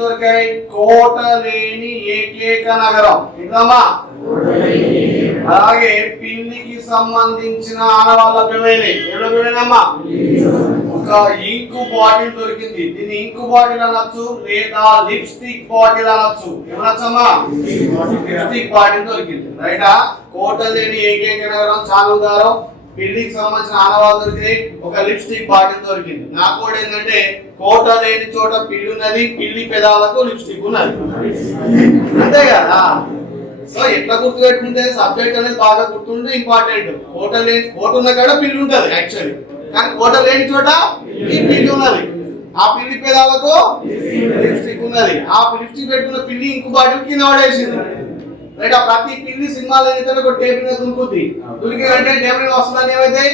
దొరికాయి? కోట లేని ఏకైక నగరం. ఏంటమ్మా? అలాగే పిల్లికి సంబంధించిన ఆనవాళ్ళ లభ్యమైనమ్మా. ఒక ఇంకు బాటిల్ దొరికింది. దీన్ని ఇంకు బాటిల్ అనొచ్చు లేదా లిప్స్టిక్ బాటిల్ అనొచ్చు. ఏమనొచ్చమ్మా? లిప్స్టిక్ బాటిల్ దొరికింది. రైటా? కోట లేని ఏకైక నగరం చానుదారం. పిల్లికి సంబంధించిన ఆనవాళ్ళు దొరికింది. ఒక లిప్స్టిక్ బాటిల్ దొరికింది. నా కూడా ఏంటంటే కోట లేని చోట పిల్లి ఉన్నది, పిల్లి పెదాలకు లిప్స్టిక్ ఉన్నది. అంతే కదా? సో ఎట్లా గుర్తు పెట్టుకుంటే సబ్జెక్ట్ అనేది బాగా గుర్తుంటే ఇంపార్టెంట్. కోట ఉన్న కాడ పిల్లి ఉంటది యాక్చువల్లీ, కానీ కోట లేని చోట ఈ పిల్లి ఉన్నది. ఆ పిల్లి పెదాలకు లిప్స్టిక్ ఉన్నది. ఆ లిప్స్టిక్ పెట్టుకున్న పిల్లి ఇంకో బాటిల్ కింద పడేసింది. రైట్? ఆ ప్రతి పిల్లి సినిమాలో అయితే ఒక టేబుల్ మీద దునుకుద్ది. దునికిందంటే టేబుల్ వస్తుందని ఏమైతే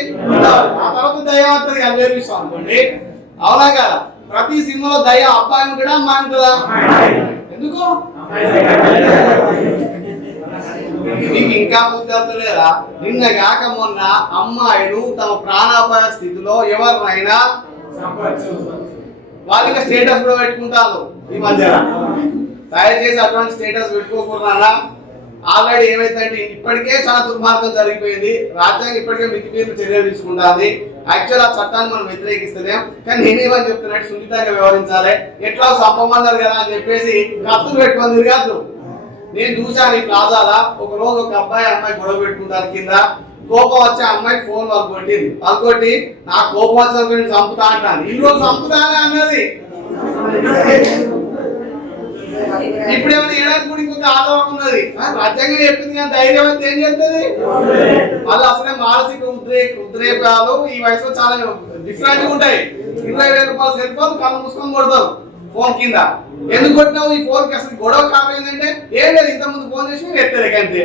ఆ తర్వాత దయ వస్తుంది. అది వేరే విషయం అనుకోండి. అవునా కదా? ప్రతి సినిమాలో దయ అబ్బాయి ఉంటాడా అమ్మాయి ఉంటుందా? ఎందుకు? నీకు ఇంకా బుద్ధి లేదా? నిన్న కాక మొన్న అమ్మాయిలు తమ ప్రాణాపాయ స్థితిలో ఎవరినైనా వాళ్ళకి స్టేటస్ కూడా పెట్టుకుంటారు ఈ మధ్య. దయచేసి అటువంటి స్టేటస్ పెట్టుకోకుండా. ఆల్రెడీ ఏమైందంటే ఇప్పటికే చాలా దుర్మార్గం జరిగిపోయింది. రాజ్యాంగం ఇప్పటికే మితిమీరిన చర్యలు తీసుకుంటుంది. యాక్చువల్ ఆ చట్టాన్ని మనం వ్యతిరేకిస్తలేం, కానీ నేనేమని చెప్తున్నట్టు సున్నితంగా వ్యవహరించాలి. ఎట్లా సంపమన్నారు కదా అని చెప్పేసి కత్తులు పెట్టుకొని తిరగద్దు. నేను చూశాను ఈ ప్లాజాలా ఒక రోజు ఒక అమ్మాయి గొడవ పెట్టుకుంటారు కింద. కోపం వచ్చే అమ్మాయి ఫోన్ వాళ్ళు కొట్టింది. వాళ్ళు కొట్టి నాకు కోపం వచ్చిన నేను చంపుతా అంటాను. ఇన్ని రోజు చంపుతానే అన్నది. ఇప్పుడు ఏమైనా ఏడాది కూడా ఇంకొక ఆధారం ఉన్నది. రాజ్యాంగం చెప్పింది కానీ ధైర్యం అయితే ఏం చేస్తుంది? వాళ్ళు అసలే మానసిక ఉద్రేకాలు ఈ వయసులో చాలా డిఫరెంట్ గా ఉంటాయి. 20,000 రూపాయల సెల్ ఫోన్ కళ్ళు మూసుకొని కొడతారు ఫోన్ కింద. ఎందుకు కొట్టినావు ఈ ఫోన్ కి? అసలు గొడవ కారణం ఏంటంటే ఏం లేదు, ఇంతకుముందు ఫోన్ చేసి ఎత్తలేదు అంతే,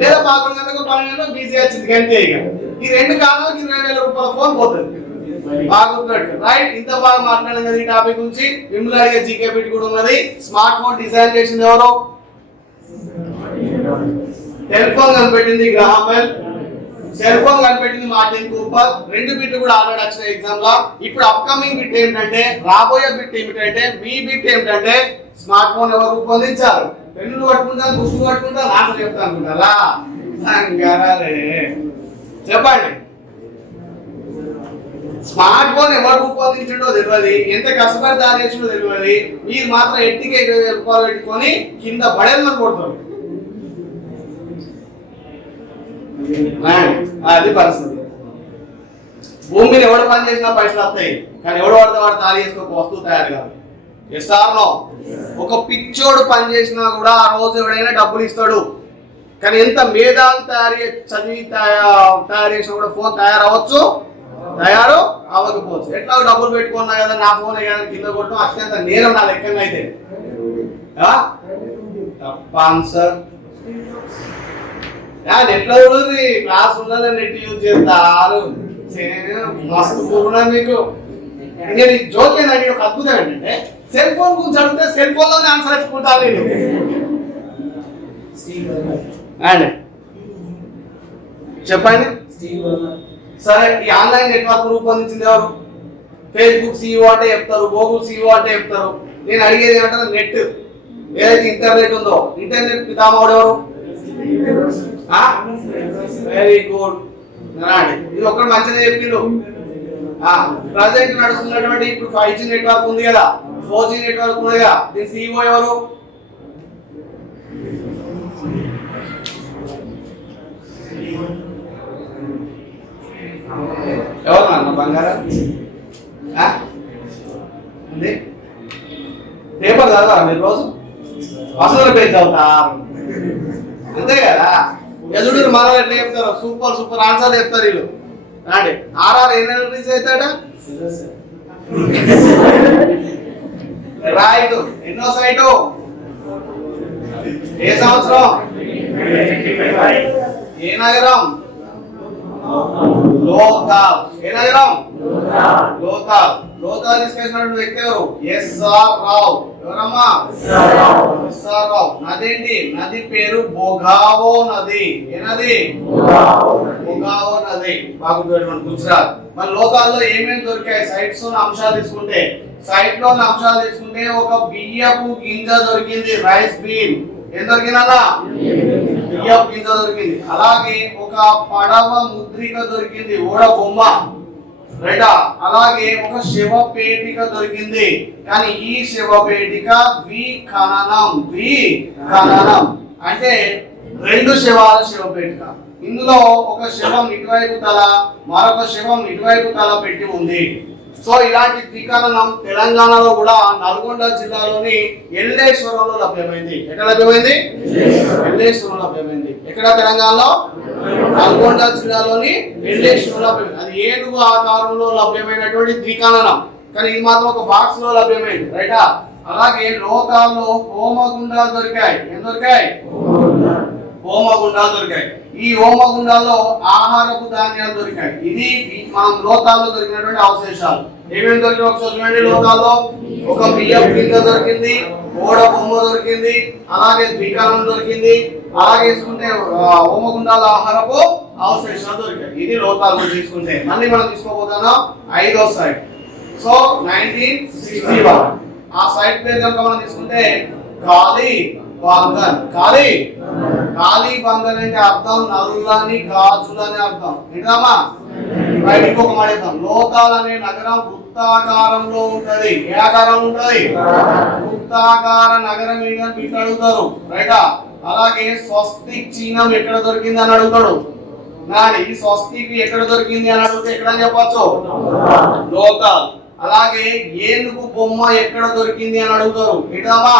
లేదా 11 గంటలకు 12 గంటలకు బిజీ వచ్చింది అంతే. ఇక ఈ రెండు కారణాలకు 20,000 రూపాయల ఫోన్ పోతుంది. బాగున్నట్టు రైట్. ఇంత బాగా మాట్లాడడం కదా ఈ టాపిక్ గురించి. మిమ్మల్ని అడిగే జీకే బిట్ కూడా ఉన్నది. స్మార్ట్ ఫోన్ డిజైన్ చేసింది ఎవరు? టెలిఫోన్ కనిపెట్టింది గ్రాహం బెల్, సెల్ ఫోన్ కనిపెట్టింది మార్టిన్ కూపర్. 2 బిట్లు కూడా ఆల్రెడీ వచ్చిన ఎగ్జామ్ లో. ఇప్పుడు అప్కమింగ్ బిట్ ఏమిటంటే, రాబోయే బిట్ ఏమిటంటే, మీ బిట్ ఏమిటంటే స్మార్ట్ ఫోన్ ఎవరు రూపొందించారు? పెన్నులు పట్టుకుంటారు, గుర్తు పట్టుకుంటారు, ఆన్సర్ చెప్తా అనుకుంటారా? చెప్పండి. స్మార్ట్ ఫోన్ ఎవరు రూపొందించడో తెలియదు, ఎంత కష్టపడి తయారు చేసిండో తెలియదు. మీరు మాత్రం ఎట్టికి 20,000 రూపాయలు పెట్టుకొని కింద పడేది కొడతారు. అది పరిస్థితి. భూమి మీద ఎవడు పని చేసినా పైసలు వస్తాయి, కానీ ఎవడు పడితే వాడు తయారు చేసుకోక వస్తువు తయారు కాదు. ఎస్ఆర్నో? ఒక పిచ్చోడు పని చేసినా కూడా ఆ రోజు ఎవడైనా డబ్బులు ఇస్తాడు, కానీ ఎంత మేధావి చదివి తయారు చేసినా కూడా ఫోన్ తయారవచ్చు, తయారు అవ్వకపోవచ్చు. ఎట్లా డబ్బులు పెట్టుకున్నా కదా నా ఫోన్ కింద కొట్టడం అత్యంత నేరం నా లెక్కన అయితే. తప్ప ఆన్సర్. నెట్లో చూడండి, క్లాస్ ఉండాలని నెట్ యూజ్ చేస్తారు. మస్తు పూర్ణ మీకు. నేను జోక్ ఏంటంటే ఒక అద్భుతం ఏంటంటే, సెల్ ఫోన్ గురించి అడిగితే సెల్ ఫోన్ లోనే ఆన్సర్ ఎత్తుకుంటాను నేను. చెప్పండి. సరే, ఈ ఆన్లైన్ నెట్వర్క్ రూపొందించింది ఎవరు? ఫేస్బుక్ CEO అంటే చెప్తారు, గూగుల్ CEO అంటే చెప్తారు. నేను అడిగేది ఏమంటే నెట్, ఏదైతే ఇంటర్నెట్ ఉందో ఇంటర్నెట్ పితామహుడు ఎవరు? Very good. ఇది ఒక్కటి మంచిగా చెప్పిండు. ప్రజెంట్ నడుస్తున్నటువంటి ఇప్పుడు 5G నెట్వర్క్ ఉంది కదా, 4G నెట్వర్క్ ఉంది కదా, దీని CEO ఎవరు? ఎవరు నాన్న బంగారం? పేపర్ చదవరా మీరు రోజు? వసతుల పేరు చదువుతారు అంతే కదా. ఎదుడు మనం ఎట్లా చెప్తారు? సూపర్ సూపర్ ఆన్సర్ చెప్తారు వీళ్ళు. రాండి. RR ఏ నెల రిలీజ్ అవుతాడ? రైట్. ఎన్నో సైటు? ఏ సంవత్సరం? ఏ నగరం? లోథాల్. ఏ నగరం? లోథాల్. లోథాల్ తీసుకొచ్చినటువంటి వ్యక్తి ఎవరు? SR రావు. ఎవరమ్మా? SR రావు. నది ఏంటి? నది పేరు బొగావో నది. ఏ నది? బొగావో నది. బాగుంటుంది గుజరాత్. మరి లోథాల్లో ఏమేమి దొరికాయి? సైట్స్ లో అంశాలు తీసుకుంటే, సైట్ లో అంశాలు తీసుకుంటే ఒక బియ్యపు గింజ దొరికింది, రైస్ బీన్. ఏం దొరికిందన్నా? బియ్యపు గింజ దొరికింది. అలాగే ఒక పడవ ముద్రిక దొరికింది, ఓడ బొమ్మ. రైటా? అలాగే ఒక శివపేటిక దొరికింది, కానీ ఈ శివపేటిక ద్విఖననం. ద్విఖననం అంటే 2 శవాల శివపేటిక. ఇందులో ఒక శవం ఇటువైపు తల, మరొక శవం ఇటువైపు తల పెట్టి ఉంది. సో ఇలాంటి ద్విఖననం తెలంగాణలో కూడా నల్గొండ జిల్లాలోని ఎల్లేశ్వరంలో లభ్యమైంది. ఎక్కడ లభ్యమైంది? ఎల్లేశ్వరం లభ్యమైంది. ఎక్కడ? తెలంగాణలో నల్గొండ జిల్లాలోని ఎల్లేశ్వరం లభ్యమైంది. అది ఏనుగు ఆకారంలో లభ్యమైనటువంటి ద్విఖననం, కానీ ఇది మాత్రం ఒక బాక్స్ లో లభ్యమైంది. రైటా? అలాగే లోతాల్లో హోమగుండాలు దొరికాయి. ఏం దొరికాయి? హోమగుండాలు దొరికాయి. ఈ హోమగుండాల్లో ఆహారపు ధాన్యాలు దొరికాయి. ఇది మనం లోతాల్లో దొరికినటువంటి అవశేషాలు. ఏమేమి దొరికిన ఒకసారి చూడండి. లోతాల్లో ఒక బియ్యపు గింజ దొరికింది, ఓడ బొమ్మ దొరికింది, అలాగే ద్విఖననం దొరికింది, అలాగే తీసుకుంటే హోమగుండాల ఆహారపు అవశేషాలు దొరికాయి. ఇది లోతాల్లో తీసుకుంటే. మళ్ళీ మనం తీసుకోబోతున్నాం 5వ సైట్. సో 1961 ఆ సైట్ పేరు కనుక మనం తీసుకుంటే కాళీ బంగన్. కాళీ బంగన్ అంటే అర్థం నరులని గాజులని అర్థం. ఏంటమ్మా? రైట్, ఇంకొక మాట చెప్తాం. లోతాల్ అనే నగరం వృత్తాకారంలో ఉంటది. ఏ ఆకారం ఉంటది? వృత్తాకార నగరం ఏంటని మీకు అడుగుతారు. రైటా? అలాగే స్వస్తిక్ చిహ్నం ఎక్కడ దొరికింది అని అడుగుతాడు. నాని ఈ స్వస్తిక్ ఎక్కడ దొరికింది అని అడిగితే ఎక్కడ చెప్పచ్చు? లోతాల్. అలాగే ఏనుగు బొమ్మ ఎక్కడ దొరికింది అని అడుగుతారు. ఏంటమ్మా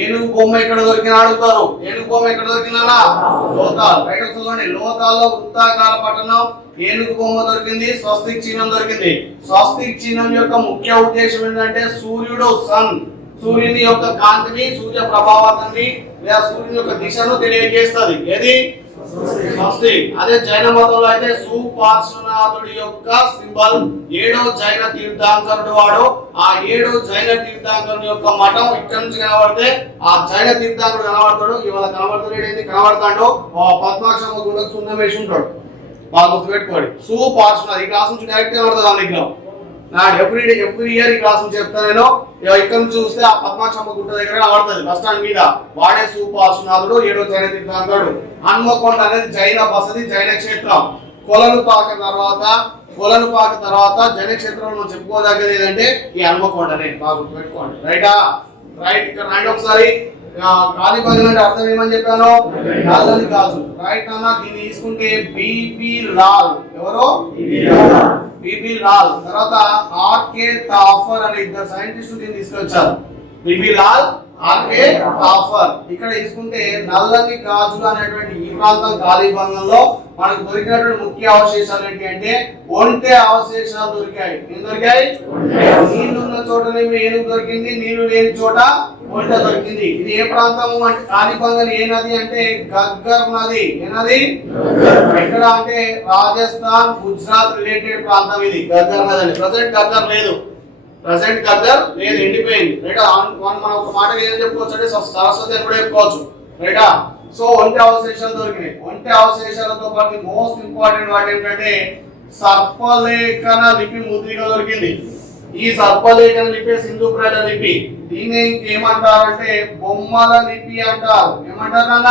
ఏనుగు బొమ్మ ఎక్కడ దొరికింది అడుగుతారు. ఏనుగు బొమ్మ ఎక్కడ దొరికిందన్నా? లోతాల్. రైట్, చూడండి. లోతాల్లో వృత్తాకార పట్టణం, ఏనుగు బొమ్మ దొరికింది, స్వస్తిక్ చిహ్నం దొరికింది. స్వస్తిక్ చిహ్నం యొక్క ముఖ్య ఉద్దేశం ఏంటంటే సూర్యుడు సూర్యుని యొక్క కాంతిని, సూర్య ప్రభావాన్ని లేదా సూర్యుని యొక్క దిశను తెలియజేస్తుంది. ఏది? స్వస్తిక్. అదే జైన మతంలో అయితే సుపార్శ్వనాథుడి యొక్క సింబల్. 7వ జైన తీర్థంకరుడు వాడు. ఆ 7వ జైన తీర్థంకరుడు యొక్క మఠం ఇక్కడ నుంచి కనబడితే ఆ జైన తీర్థంకరుడు కనబడతాడు. ఇవాళ కనబడతాడు, కనబడతాడు పద్మాక్షమ గుండెకు సున్నం వేసి ఉంటాడు. బాగా గుర్తుపెట్టుకోండి. సుపార్శ్వనాథ్ ఈ క్లాస్ నుంచి డైరెక్ట్ కనబడుతుంది అందులో. ఎవ్రీ ఇయర్ ఈ క్లాస్ నుంచి చెప్తా నేను. ఇక్కడ నుంచి చూస్తే ఆ పద్మాక్షమ్మ గుట్ట దగ్గర కనబడుతుంది బస్ స్టాండ్ మీద. వాడే సుపార్శ్వనాథుడు, 7వ జైన తీర్థంకరుడు. హన్మకొండ అనేది జైన బసది, జైన క్షేత్రం. కొలనుపాక తర్వాత జైన క్షేత్రంలో చెప్పుకోదగ్గది ఏదంటే ఈ హన్మకొండనే. బాగా గుర్తుపెట్టుకోండి. రైటా? రైట్, ఇక్కడ రండి ఒకసారి. కాళీభజన అంటే అర్థం ఏమని చెప్పాను? నల్లని గాజు. రైట్ అన్న. దీన్ని తీసుకుంటే బిపి లాల్. ఎవరో? బిపి లాల్. తర్వాత ఆర్కే తాఫర్ అనే ఇద్దరు సైంటిస్టులు దీన్ని తీసుకొచ్చారు. BP Lal, RK Thapar. ఇక్కడ తీసుకుంటే నల్లని గాజులు అనేటువంటి ఈ ప్రాంతం కాళీభంగంలో మనకు దొరికినటువంటి ముఖ్య అవశేషాలు ఏంటి అంటే ఒంటె అవశేషాలు దొరికాయి. ఏం దొరికాయి? నీళ్లున్న చోటనేమో ఏనుగు దొరికింది, నీళ్లు లేని చోట ఒంటె దొరికింది. ఇది ఏ ప్రాంతము అంటే కాళీభంగం ఏ నది అంటే గగ్గర్ నది. ఏ నది? ఎక్కడ అంటే రాజస్థాన్, గుజరాత్ రిలేటెడ్ ప్రాంతం ఇది గగ్గర్ నది అని. ప్రజెంట్ గగ్గర్ లేదు, ఎండిపోయింది. రైటా? మనం ఒక మాట ఏం చెప్పుకోవచ్చు అంటే సరస్వతి అని కూడా చెప్పుకోవచ్చు. రైటా? సో ఒంటె అవశేషాలు దొరికినాయి. ఒంటె అవశేషాలతో పాటు మోస్ట్ ఇంపార్టెంట్ వాటి ఏంటంటే సర్పలేఖన లిపి ముద్రిక దొరికింది. ఈ సర్పలేఖన లిపి సింధు ప్రజల లిపి. దీన్ని ఏమంటారంటే బొమ్మల లిపి అంటారు. ఏమంటారు అన్న?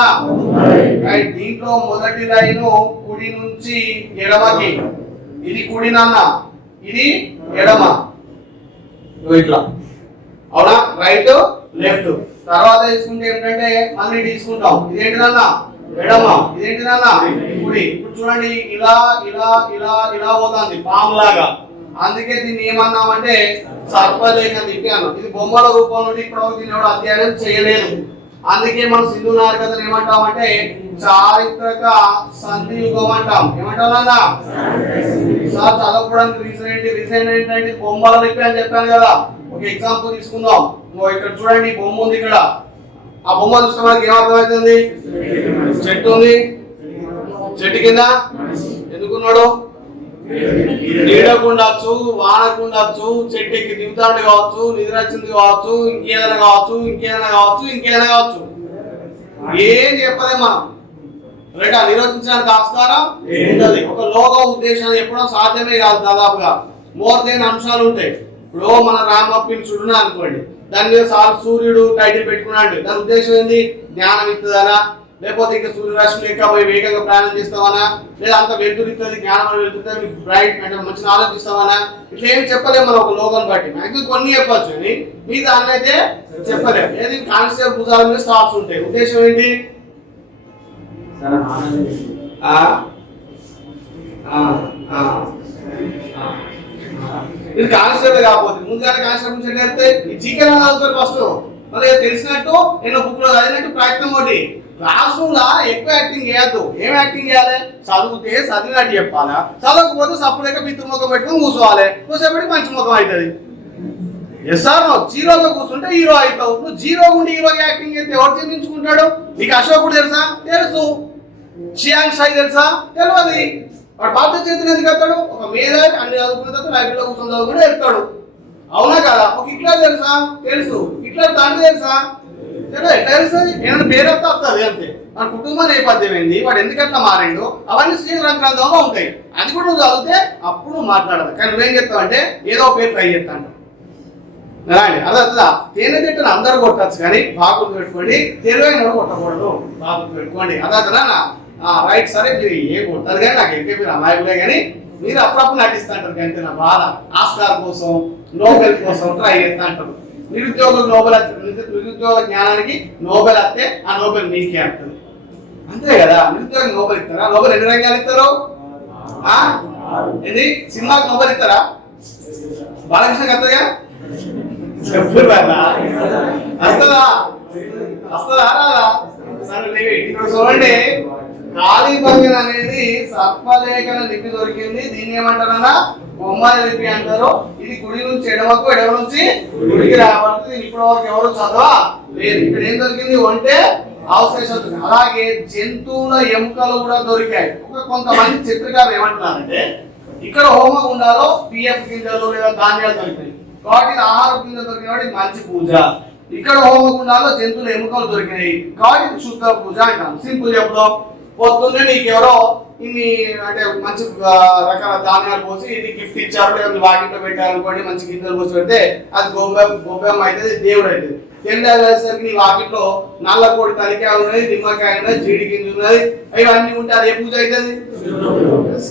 దీంట్లో మొదటి లైను కుడి నుంచి ఎడమకి. ఇది కుడి నాన్న, ఇది ఎడమ. ఇట్లా అవునా? Right, left. తర్వాత తీసుకుంటే ఏంటంటే మళ్ళీ తీసుకుంటాం. ఇదేంటిదన్నా? ఎడమ. ఇదేంటిదన్నా? కుడి. ఇప్పుడు చూడండి, ఇలా ఇలా ఇలా ఇలా పోతుంది పాము లాగా. అందుకే దీన్ని ఏమన్నామంటే సర్పలేఖ లిపి అన్నాం. ఇది బొమ్మల రూపంలో ఇప్పటివరకు దీన్ని ఎవరు అధ్యయనం చేయలేదు. అందుకే మనం సింధు నాగరికతను ఏమంటామంటే చారిత్రక సంధి యుగం అంటాం. ఏమంటాం అన్న? సార్ చదవడానికి రీజన్ ఏంటంటే బొమ్మల లిపి అని చెప్పాను కదా. ఒక ఎగ్జాంపుల్ తీసుకుందాం. ఇక్కడ చూడండి, బొమ్మ ఉంది. ఇక్కడ ఆ బొమ్మ చూస్తే మనకి ఏమర్థమవుతుంది? చెట్టు ఉంది, చెట్టు కింద ఎందుకున్నాడు? నీడకుండొచ్చు, వానకుండొచ్చు, చెట్టు ఎక్కి దిగుతాడు కావచ్చు, నిద్ర వచ్చింది కావచ్చు, ఇంకేదైనా కావచ్చు. ఏం చెప్పలే మనం. రైట్, నిర్వచించడానికి ఆస్కారం ఉంటుంది. ఒక లోగో ఉద్దేశం చెప్పడం సాధ్యమే కాదు. దాదాపుగా మోర్ దెన్ అంశాలు ఉంటాయి. ఇప్పుడు మన రామప్పిని చూడున్నా అనుకోండి, దాని మీద సూర్యుడు టైటిల్ పెట్టుకున్నాడు. దాని ఉద్దేశం ఏంది? జ్ఞానం ఇస్తుందనా, లేకపోతే ఇంకా సూర్యరశ్మి లేక పోయి వేగంగా ప్రయాణం చేస్తావనా, లేదా అంత వెలుతురుతుంది, జ్ఞానం వెలుతురుతుంది, బ్రైట్ అంటే మంచి నాలెడ్జ్ ఇస్తావనా, ఇట్లా ఏమి చెప్పలేము మనం ఒక లోగోని బట్టి. మ్యాక్సిమం కొన్ని చెప్పచ్చు అని మీ దాన్ని అయితే చెప్పలేము. ఏది? కానిస్టేబుల్ భుజాల మీద స్టాప్స్ ఉంటాయి. ఉద్దేశం ఏంటి? ఇది కానిస్టేబుల్ కాకపోతే ముందుగానే కానిస్టేబుల్ చెట్టు ఈ చికెన్ చదువుతారు ఫస్ట్. మళ్ళీ తెలిసినట్టు నేను బుక్ లో చదివినట్టు ప్రయత్నం ఒకటి. క్లాస్ రూమ్ లా ఎక్కువ యాక్టింగ్ చేయొద్దు. ఏం యాక్టింగ్ చేయాలి? చదివితే చదివినట్టు చెప్పాలా, చదవకపోతే సప్పుడేక బిత్తు ముఖం పెట్టుకుని కూర్చోవాలి. కూర్చోబెట్టి మంచి ముఖం అవుతుంది. ఎస్ఆర్ జీరోగా కూర్చుంటే హీరో అవుతావు. నువ్వు జీరో ఉండి హీరోగా యాక్టింగ్ చేస్తే ఎవరు చెప్పించుకుంటాడు? నీకు అశోకుడు తెలుసా? తెలుసు. షియాంగ్ షాయ్ తెలుసా? తెలియదు. వాడు పాత చేతులు ఎందుకు వెళ్తాడు? ఒక మీద అన్ని చదువుకున్న తర్వాత లైబ్రరీలో కూర్చొని చదువుకుంటే వెళ్తాడు. అవునా కదా? ఒక ఇట్లా తెలుసా? తెలుసు. ఇట్లా తండ్రి తెలుసా? తెలుసు. ఏమైనా పేరెత్తా వస్తుంది అంతే. మన కుటుంబ నేపథ్యం ఏంది, వాడు ఎందుకు ఎట్లా మారిండు, అవన్నీ శ్రీగ్రంథంలో ఉంటాయి. అది కూడా నువ్వు చదివితే అప్పుడు మాట్లాడదు. కానీ నువ్వేం చెప్తావు అంటే ఏదో పేరు ట్రై చేస్తాను. అదే తేనె తిట్టను అందరూ కొట్టచ్చు, కానీ బాగా పెట్టుకోండి. తెలివైన కొట్టకూడదు. బాగా పెట్టుకోండి. అదే రైట్. సరే మీరు ఏ కొట్టారు కానీ నాకు ఎక్కే మీరు అమాయకులే, కానీ మీరు అప్పుడప్పుడు నటిస్తుంటారు అంతే. నా బాధ ఆస్కార్ కోసం నోబెల్ కోసం ట్రై చేస్తా అంటారు. నిరుద్యోగ జ్ఞానానికి నోబెల్ వస్తే ఆ నోబెల్ మీకే అంటుంది అంతే కదా. నిరుద్యోగ నోబెల్ ఇస్తారా? నోబెల్ ఎన్ని రంగాలు ఇస్తారు? ఇది సినిమాకి నోబెల్ ఇస్తారా? బాలకృష్ణకి వస్తుందిగా చెప్పు వస్తుందా? వస్తుందా రాదా? సరే ఇక్కడ చూడండి, కాళీబంగన్ అనేది సర్పలేఖన లిపి దొరికింది. దీన్ని ఏమంటారన్నా బొమ్మల లిపి అంటారు. ఇది కుడి నుంచి ఎడమకు, ఎడమ నుంచి గుడికి రావాలి. ఇప్పటి వరకు ఎవరు చదవా లేదు. ఇక్కడ ఏం దొరికింది అంటే అవశేషాలు. అలాగే జంతువుల ఎముకలు కూడా దొరికాయి. కొంతమంది చిత్రకారులు ఏమంటున్నారంటే ఇక్కడ హోమగుండాలో పిఎఫ్ గింజలు లేదా ధాన్యాలు దొరికాయి కాబట్టి ఆహార గింజలు దొరికిన మంచి పూజ. ఇక్కడ హోమగుండాలో జంతువుల ఎముకలు దొరికినాయి కాబట్టి శుద్ధ పూజ అంటాం. సింపుల్ చెప్తాం. పొద్దున్నే నీకెవరో ఇన్ని అంటే మంచి రకాల ధాన్యాలు పోసి ఇది గిఫ్ట్ ఇచ్చారు, లేదా వాకిట్లో పెట్టారనుకోండి, మంచి గింజలు పోసి పెడితే అది గొబ్బెమ్మ అవుతుంది, దేవుడు అవుతుంది. ఎండేసరికి నీ వాకిట్లో నల్ల కోడి తలికాయ ఉన్నది, నిమ్మకాయ ఉన్నది, జీడి గింజ ఉన్నది, ఇవన్నీ ఉంటే అది ఏ పూజ అవుతుంది?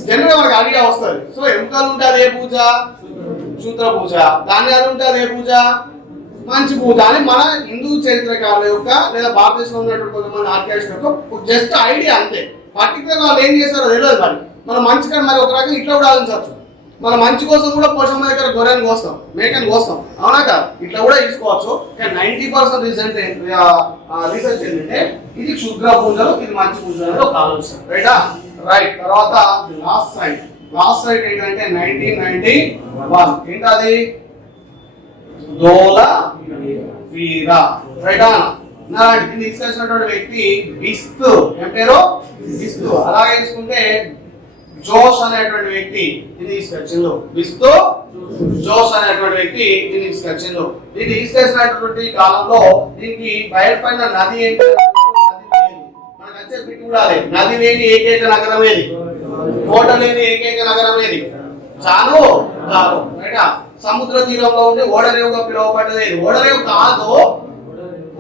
జనరల్ మనకు ఐడియా వస్తుంది. సో ఎముకలు ఉంటే అదే పూజ, శూద్ర పూజ. ధాన్యాలు ఉంటే అదే పూజ, మంచి పూజ అని మన హిందూ చరిత్రకారుల యొక్క లేదా భారతదేశంలో ఉన్నటువంటి కొంతమంది ఆర్కియాలజిస్ట్ యొక్క జస్ట్ ఐడియా అంతే. పర్టికులర్ వాళ్ళు ఏం చేస్తారో తెలియదు. మరి మనం మంచి కానీ మరి ఒక రకంగా ఇట్లా కూడా ఆలోచించవచ్చు. మన మంచి కోసం కూడా పోషమ్మ దగ్గర గొర్రెని కోస్తాం, మేకని కోస్తాం, అవునా కాదు? ఇట్లా కూడా తీసుకోవచ్చు. కానీ 90% రీసెర్చ్ ఏంటంటే ఇది క్షుద్ర పూజలు, ఇది మంచి పూజలు అనేది ఒక ఆలోచన. రైటా? రైట్. తర్వాత లాస్ట్ సైట్ ఏంటంటే 1991 ఏంటది? ధోలవీర. రైటా? దీన్ని తీసుకొచ్చినటువంటి వ్యక్తి బిస్తు. ఏం పేరు? బిస్తు. అలాగే తీసుకుంటే జోష్ అనేటువంటి వ్యక్తి దీన్ని తీసుకొచ్చిండు. బిస్తు జోష్ అనేటువంటి వ్యక్తి దీన్ని తీసుకొచ్చిండు. దీన్ని తీసుకొచ్చినటువంటి కాలంలో దీనికి బయటపడిన నది ఏంటి? మనకు వచ్చే పిట్టు కూడా అదే. నది లేని ఏకైక నగరం ఏది? కోట లేని ఏకైక నగరం ఏది? చాలు కాదు. రైటా? సముద్ర తీరంలో ఉండి ఓడరేవుగా పిలువబడ్డది. ఓడరేవు కాదు,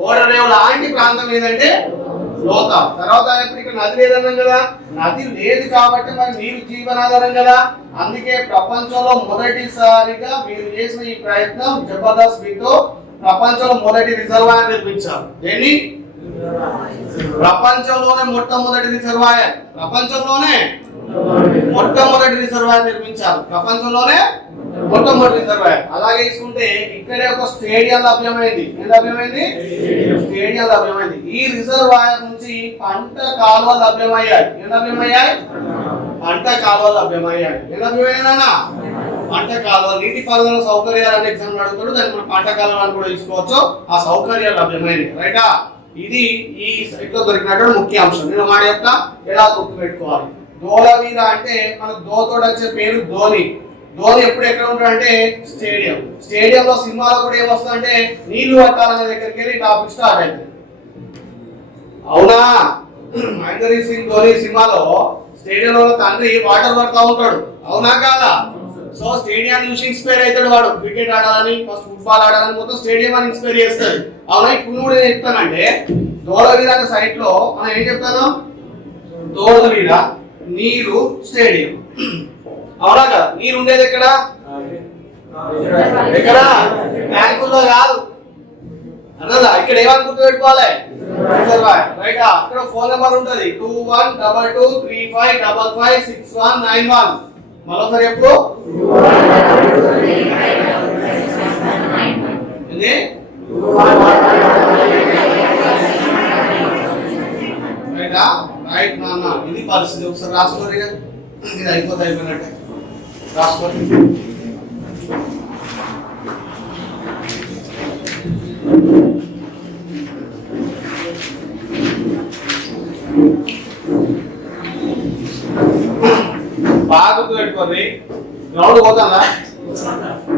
ఓడరేవు లాంటి ప్రాంతం ఏదంటే లోత. తర్వాత ఇక్కడ నది లేదన్నాం కదా, నది లేదు కాబట్టి మరి నీరు జీవనాధారం కదా. అందుకే ప్రపంచంలో మొదటిసారిగా మీరు చేసిన ఈ ప్రయత్నం జబర్దస్త్ మీతో ప్రపంచంలో మొదటి రిజర్వాయర్ నిర్మించారు. దేన్ని? ప్రపంచంలోనే మొట్టమొదటి రిజర్వాయర్. ప్రపంచంలోనే మొట్టమొదటి రిజర్వాయర్ నిర్మించారు. ప్రపంచంలోనే మొట్టమొదటి రిజర్వాయర్. అలాగే తీసుకుంటే ఇక్కడే ఒక స్టేడియం లభ్యమైంది. ఏం లభ్యమైంది? స్టేడియం లభ్యమైంది. ఈ రిజర్వాయర్ నుంచి పంట కాలువలు లభ్యమయ్యాయి. ఏం లభ్యమయ్యాయి? పంట కాలువలు లభ్యమయ్యాయి. ఏం లభ్యమయ్యానా? పంట కాలువలు. నీటి పారుదల సౌకర్యాలు అనే ఎగ్జామ్ అడుగుతాడు, దాన్ని మనం పంట కాలువలు కూడా తీసుకోవచ్చు. ఆ సౌకర్యాలు లభ్యమైనవి. రైటా? ఇది ఈ సైట్ లో దొరికినటువంటి ముఖ్య అంశం. నేను మాట చెప్తా, ఎలా గుర్తు పెట్టుకోవాలి. ధోలవీర అంటే మనకు దోతోడు వచ్చే పేరు ధోని. ధోని ఎప్పుడు ఎక్కడ ఉంటాడంటే స్టేడియం. స్టేడియంలో సినిమాలో కూడా ఏమొస్తుందంటే నీళ్లు పట్టాలనే దగ్గరికి వెళ్ళి టాపిక్ స్టార్ట్ అవుతుంది. అవునా? మహేందర్ సింగ్ ధోని సినిమాలో స్టేడియంలో తండ్రి వాటర్ పడతా ఉంటాడు, అవునా కాదా? సో స్టేడియాన్ని చూసి ఇన్స్పైర్ అవుతాడు. వాడు క్రికెట్ ఆడాలని, ఫస్ట్ ఫుట్బాల్ ఆడాలని మొత్తం స్టేడియం అని ఇన్స్పైర్ చేస్తాడు. అవునా? ఇప్పుడు కూడా ఏం చెప్తానంటే ధోలవీర అనే సైట్ లో మనం ఏం చెప్తాను? ధోలవీర నీరు స్టేడియం, అవునా కదా? నీరు ఉండేది ఎక్కడ? ఎక్కడ? ట్యాంకుల్లో కాదు, అన్నదా? ఇక్కడ ఏమని గుర్తు పెట్టుకోవాలి? రిజర్వాయర్. రైటా? ఇక్కడ ఫోన్ నెంబర్ ఉంటుంది 212235556191. మరోసారి ఎప్పుడు? రైటా? రైట్ నాన్న, ఇది పరిస్థితి. ఒకసారి రాసుకోరు, ఇది అయిపోయినట్టే రాసుకోండి. బాగా గుర్తు పెట్టుకోండి. గ్రౌండ్ పోతానా?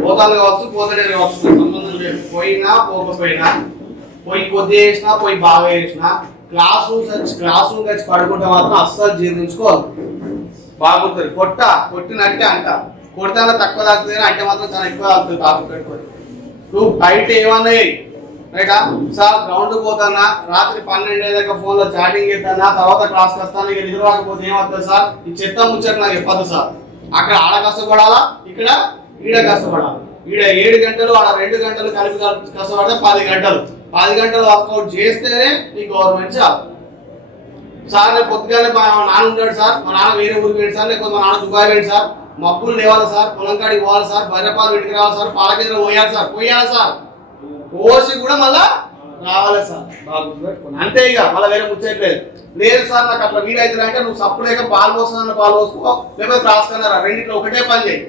పోతాను కావచ్చు, పోతానే కావచ్చు, సంబంధం లేదు. పోయినా పోకపోయినా, పోయి కొద్ది చేసినా పోయి బాగా చేసినా క్లాస్ రూమ్ వచ్చి పడుకుంటే మాత్రం అస్సలు జీర్ణించుకోవాలి. బాగుంటుంది. కొట్టినట్టే అంట, కొడితే తక్కువ తాకుతుంది, అంటే మాత్రం చాలా ఎక్కువ తాకుతుంది. తాకు పెట్టుకోండి. నువ్వు బయట ఏమన్నా రైటా? సార్ గ్రౌండ్ పోతానా, రాత్రి 12 దాకా ఫోన్ లో చాటింగ్ చేస్తానా, తర్వాత క్లాస్కి వస్తాను, ఇక నిద్ర రాకపోతే ఏమవుతుంది సార్? ఈ చెత్త ముచ్చట నాకు చెప్పదు సార్. అక్కడ ఆడ కష్టపడాలా, ఇక్కడ ఈడ కష్టపడాలి. ఈడ 7 గంటలు, ఆడ 2 గంటలు కలిపి కష్టపడితే 10 గంటలు. 10 గంటలు వర్కౌట్ చేస్తేనే ఈ గవర్నమెంట్ జాబ్. సార్ నేను పొద్దుగానే మా నాన్న ఉంటాడు సార్, మా నాన్న వేరే ఊరికి వెళ్ళి సార్, లేకపోతే మా నాన్న దుబాయ్ వెళ్ళి సార్, మబ్బులు లేవాలి సార్, పొలం కాడికి పోవాలి సార్, బర్రెపాలు ఇంటికి రావాలి సార్, పాల కేంద్రం పోయాలి సార్, పోయాలి సార్, పోసి కూడా మళ్ళా రావాలి సార్. అంతే ఇక మళ్ళీ వేరే ముచ్చట్లేదు. లేదు సార్ నాకు అట్లా వీలైతుంది అంటే నువ్వు సప్పు లేక పాలు పోస్తున్నా పాలు పోసుకో, లేకపోతే రాసుకున్నారా రెండింటిలో ఒకటే పని చేయి.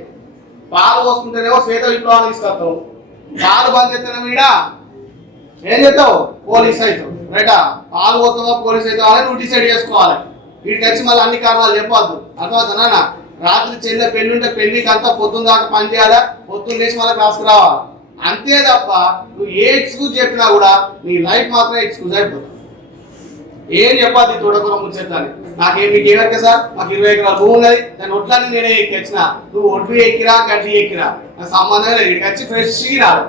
పాలు పోసుకుంటేనేమో శ్వేత విప్లవాన్ని తీసుకొస్తావు, పాలు బంద్ చేస్తేనే వీడ ఏం చేస్తావు, పోలీస్ అవుతావు. రైటా, పాలు పోతావా పోలీస్ అవుతావా అని నువ్వు డిసైడ్ చేసుకోవాలి. వీటికి వచ్చి మళ్ళీ అన్ని కారణాలు చెప్పొద్దు. అర్థమవుతుందా? రాత్రి చెల్లె పెళ్లి ఉంటే పెళ్లికి అంతా పొద్దున్న దాకా పని చేయాలా, పొద్దున్న లేచి మళ్ళీ క్లాస్కి రావాలి. అంతే తప్ప నువ్వు ఏ ఎక్స్క్యూజ్ చెప్పినా కూడా నీ లైఫ్ మాత్రం ఎక్స్క్యూజ్ అయిపోతుంది. ఏం చెప్పాలి తోడకూర ముచ్చేస్తాను. మీకు ఏమక్క సార్, మాకు 20 ఎకరాల భూమి ఉన్నది, దాన్ని ఒడ్లని నేనే ఎక్కిన, నువ్వు ఒడ్లు ఎక్కిరా గడ్డి ఎక్కిరా నాకు సంబంధం లేదు. వీడికి వచ్చి ఫ్రెష్గా రాదు,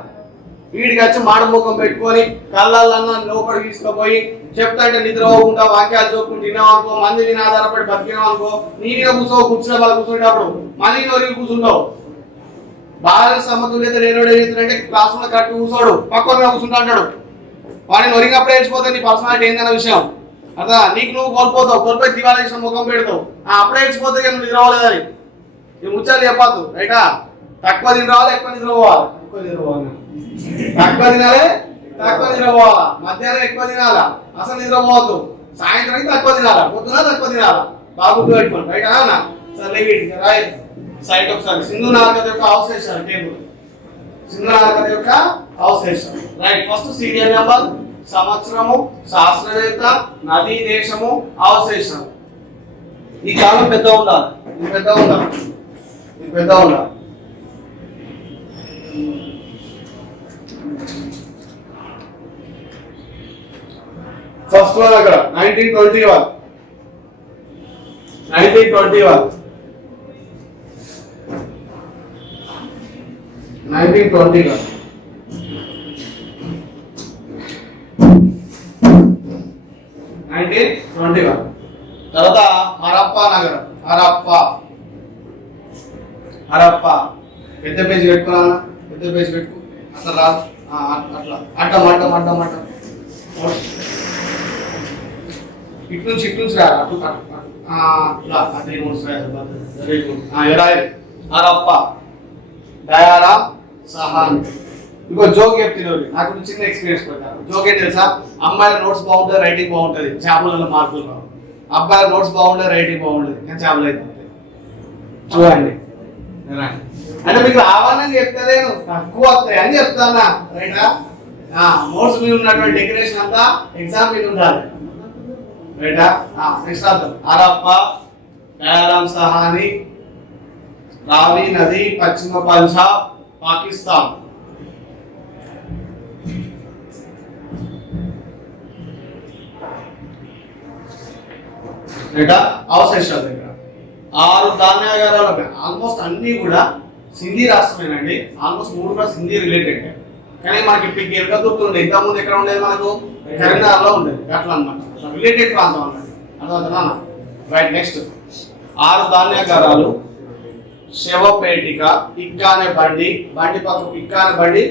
వీడికి వచ్చి మాడముఖం పెట్టుకొని కళ్ళల్లో లోపలికి తీసుకుపోయి చెప్తాంటే నిద్ర పోకుండా వాక్యాలు చూపుకుంటూ తిన్నావు అనుకో, మంది మీద ఆధారపడి బతికినావు అనుకో, నీ మీద కూర్చున్న వాళ్ళు కూర్చునేటప్పుడు మళ్ళీ ఒరిగి కూర్చుంటావు. బాగా సమతుల్యత లేనోడు ఏం చేస్తాడంటే క్లాస్ లో కరెక్ట్ కూర్చోడు, పక్కన కూర్చుంటా అంటాడు. వాడిని ఒరిగినప్పుడు వేసిపోతే నీ పర్సనాలిటీ ఏందన్న విషయం అర్థా. నీకు నువ్వు కోల్పోతావు, కోల్పోయి దివాళ చేసిన ముఖం పెడతావు. అప్పుడే వేసిపోతే నువ్వు నిద్ర పోలేదని ఈ ముచ్చాలు చెప్పద్దు. రైటా, తక్కువ తిని రావాలి, ఎక్కువ నిద్ర పోవాలి. ఎక్కువ నిద్ర పోవాలి, తక్కువ తినాలి, తక్కువ నిద్ర పోవాలా. మధ్యాహ్నం ఎక్కువ తినాలా, అసలు నిద్ర పోవద్దు. సాయంత్రానికి తక్కువ తినాలా, పొద్దున తక్కువ తినాలా. బాగా గుర్తు పెట్టుకోండి. రైటా అన్న సరే రాయ్ సైట్ ఒకసారి సింధు నాగరికత యొక్క అవశేషాలు టేబుల్. సింధు నాగరికత యొక్క అవశేషాలు. రైట్, ఫస్ట్ సీరియల్ నెంబర్, సంవత్సరము, శాస్త్రవేత్త, నదీ, దేశము, అవశేషం. ఈ కాలం పెద్ద ఉండాలి, ఇది పెద్ద ఉండాలి, ఇది పెద్ద ఉండాలి. ఫస్ట్ వన్ అక్కడ 1921 1921 తర్వాత హరప్పా నగరం. హరప్పా పెద్ద పేజ్ పెట్టుకున్నా, పెద్ద పేజ్ పెట్టుకో. అట్లా రాదు, అట్లా అడ్డం అడ్డం అడ్డం అడ్డం ఇటు నుంచి రాదు, అటు హరప్పా దయారాం సహాన్. ఇంకో జోక్ చెప్తున్నాడు, నాకు చిన్న ఎక్స్పీరియన్స్ పెట్టారు. జోక్ ఏంటి తెలుసా, అమ్మాయిల నోట్స్ బాగుంటుంది, రైటింగ్ బాగుంటుంది, చేపలలో మార్కులు రావు. అబ్బాయిల నోట్స్ బాగుంటుంది, రైటింగ్ బాగుంటుంది, కానీ చేపలు అయిపోతాయి. చూడండి, అంటే మీకు రావాలని చెప్తలేను, తక్కువ వస్తాయి అని చెప్తానా. రైటా, నోట్స్ మీద ఉన్నటువంటి డెకరేషన్ అంతా ఎగ్జామ్ మీద ఉండాలి. రైటా, నెక్స్ట్ హరప్పా దయారాం సహాని, రావి నది, పశ్చిమ పంజాబ్, పాకిస్తాన్. అవశేషాల దగ్గర 6 ధాన్యాగారాలు. ఆల్మోస్ట్ అన్ని కూడా సింధీ రాష్ట్రమేనండి. ఆల్మోస్ట్ 3 కూడా సింధీ రిలేటెడ్. కానీ మనకి ఇప్పుడు ఎక్కడ దొరుకుతుండే, ఇంతకుముందు ఎక్కడ ఉండేది, మనకు కరీంనగర్లో ఉండేది. అట్లా అనమాట, రిలేటెడ్ ప్రాంతం అన్నమాట. అర్థమవుతుందా? రైట్, నెక్స్ట్ 6 ధాన్యాగారాలు, శవపేటిక, పిక్క అనే బండి, బండి పక్క పిక్క అనే బండి,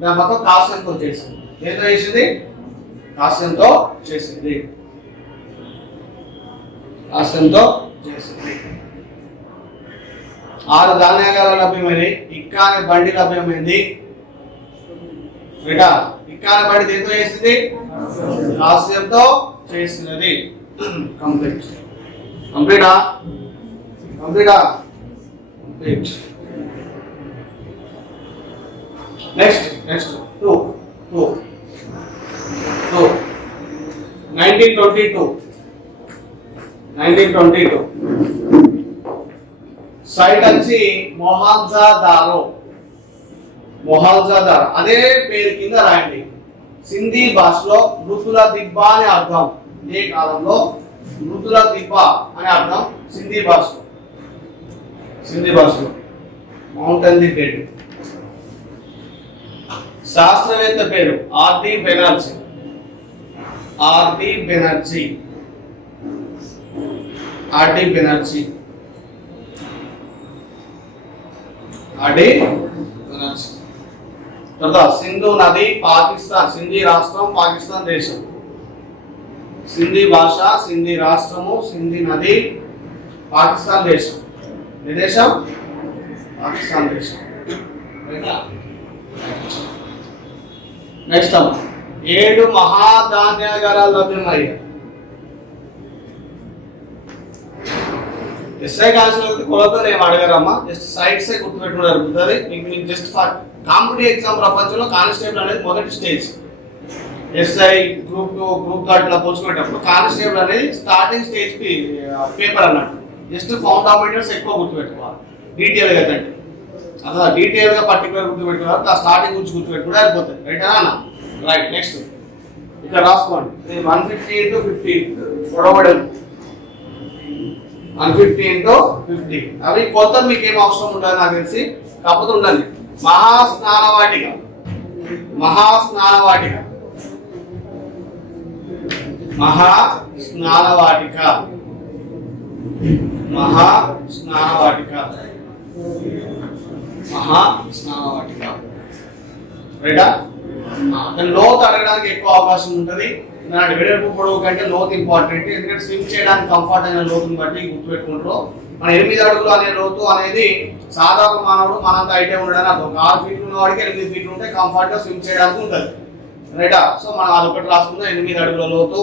దాని పక్క కాస్యంతో చేసింది. ఏదో చేసింది, కాస్యంతో చేసింది, కాస్యంతో చేసింది. 6 ధాన్యాగారాలు లభ్యమైనవి, పిక్క అనే బండి లభ్యమైంది. పిక్క అనే బండి దేంతో చేసింది, కాస్యంతో చేసినది. కంప్లీట్ కంప్లీటా కంప్లీటా నెక్స్ట్ 1922 సైట్ వచ్చి మొహంజదారో. అదే పేరు కింద రాయండి. సింధీ భాషలో మృతుల దిబ్బ అని అర్థం. ఏ కాలంలో మృతుల దిబ్బ అని అర్థం సింధీ భాషలో. Mountain the dead. శాస్త్రవేత్త పేరు ఆర్డి బెనర్జీ. అడి తర్వాత సింధు నది పాకిస్తాన్, సింధీ రాష్ట్రం పాకిస్తాన్ దేశం. సింధీ భాష, సింధీ రాష్ట్రము, సింధీ నది పాకిస్తాన్ దేశం. ఏ దేశం? పాకిస్తాన్ దేశం. నెక్స్ట్ 7 మహాధాన్యాగారాలు లభ్యమయ్యాయి. ఎస్ఐ కాన్స్టిట్యూషన్ కొలతలు ఏం అడగరమ్మా, జస్ట్ సైట్స్ గుర్తుపెట్టుకున్నారు. మీకు జస్ట్ ఫర్ కాంపిటేటివ్ ఎగ్జామ్ ప్రపంచంలో కానిస్టేబుల్ అనేది మొదటి స్టేజ్. ఎస్ఐ గ్రూప్ 2 గ్రూప్ 3 అట్లా పోల్చుకునేటప్పుడు కానిస్టేబుల్ అనేది స్టార్టింగ్ స్టేజ్ పేపర్ అన్నట్టు. జస్ట్ ఫౌండమెంటల్స్ ఎక్కువ గుర్తుపెట్టుకోవాలి, డీటెయిల్ గా కంటే అట్లా డీటెయిల్ గా పర్టికులర్ గుర్తుపెట్టుకోవాలి. స్టార్టింగ్ గురించి గుర్తుపెట్టుకుంటే అయిపోతుంది. రైటా అన్న? రైట్. నెక్స్ట్ ఇక్కడ రాసుకోండి. 150 into 50 పొడవడం 150 into 50. అవి కొలతలు మీకు ఏం అవసరం ఉండదు నాకు తెలిసి, కాకపోతే ఉండండి. మహాస్నానవాటిక, మహాస్నానవాటిక, మహాస్నానవాటిక, మహాస్నానవాటిక, మహాస్నానవాటిక. రైటా? లోతు అడగడానికి ఎక్కువ అవకాశం ఉంటుంది. నాటి వెడల్పు పొడవు కంటే లోతు ఇంపార్టెంట్. ఎందుకంటే స్విమ్ చేయడానికి కంఫర్ట్ అయిన లోతుని బట్టి గుర్తుపెట్టుకుంటారు. మన 8 అడుగులు అనే లోతు అనేది సాధారణ మానవుడు మనంత హైటే ఉండడానికి అర్థం. 6 ఫీట్లు ఉన్న వాడికి 8 ఫీట్లు ఉంటే కంఫర్ట్ గా స్విమ్ చేయడానికి ఉంటుంది. రైటా? సో మనం అదొకటి రాసుకుందాం. 8 అడుగుల లోతు.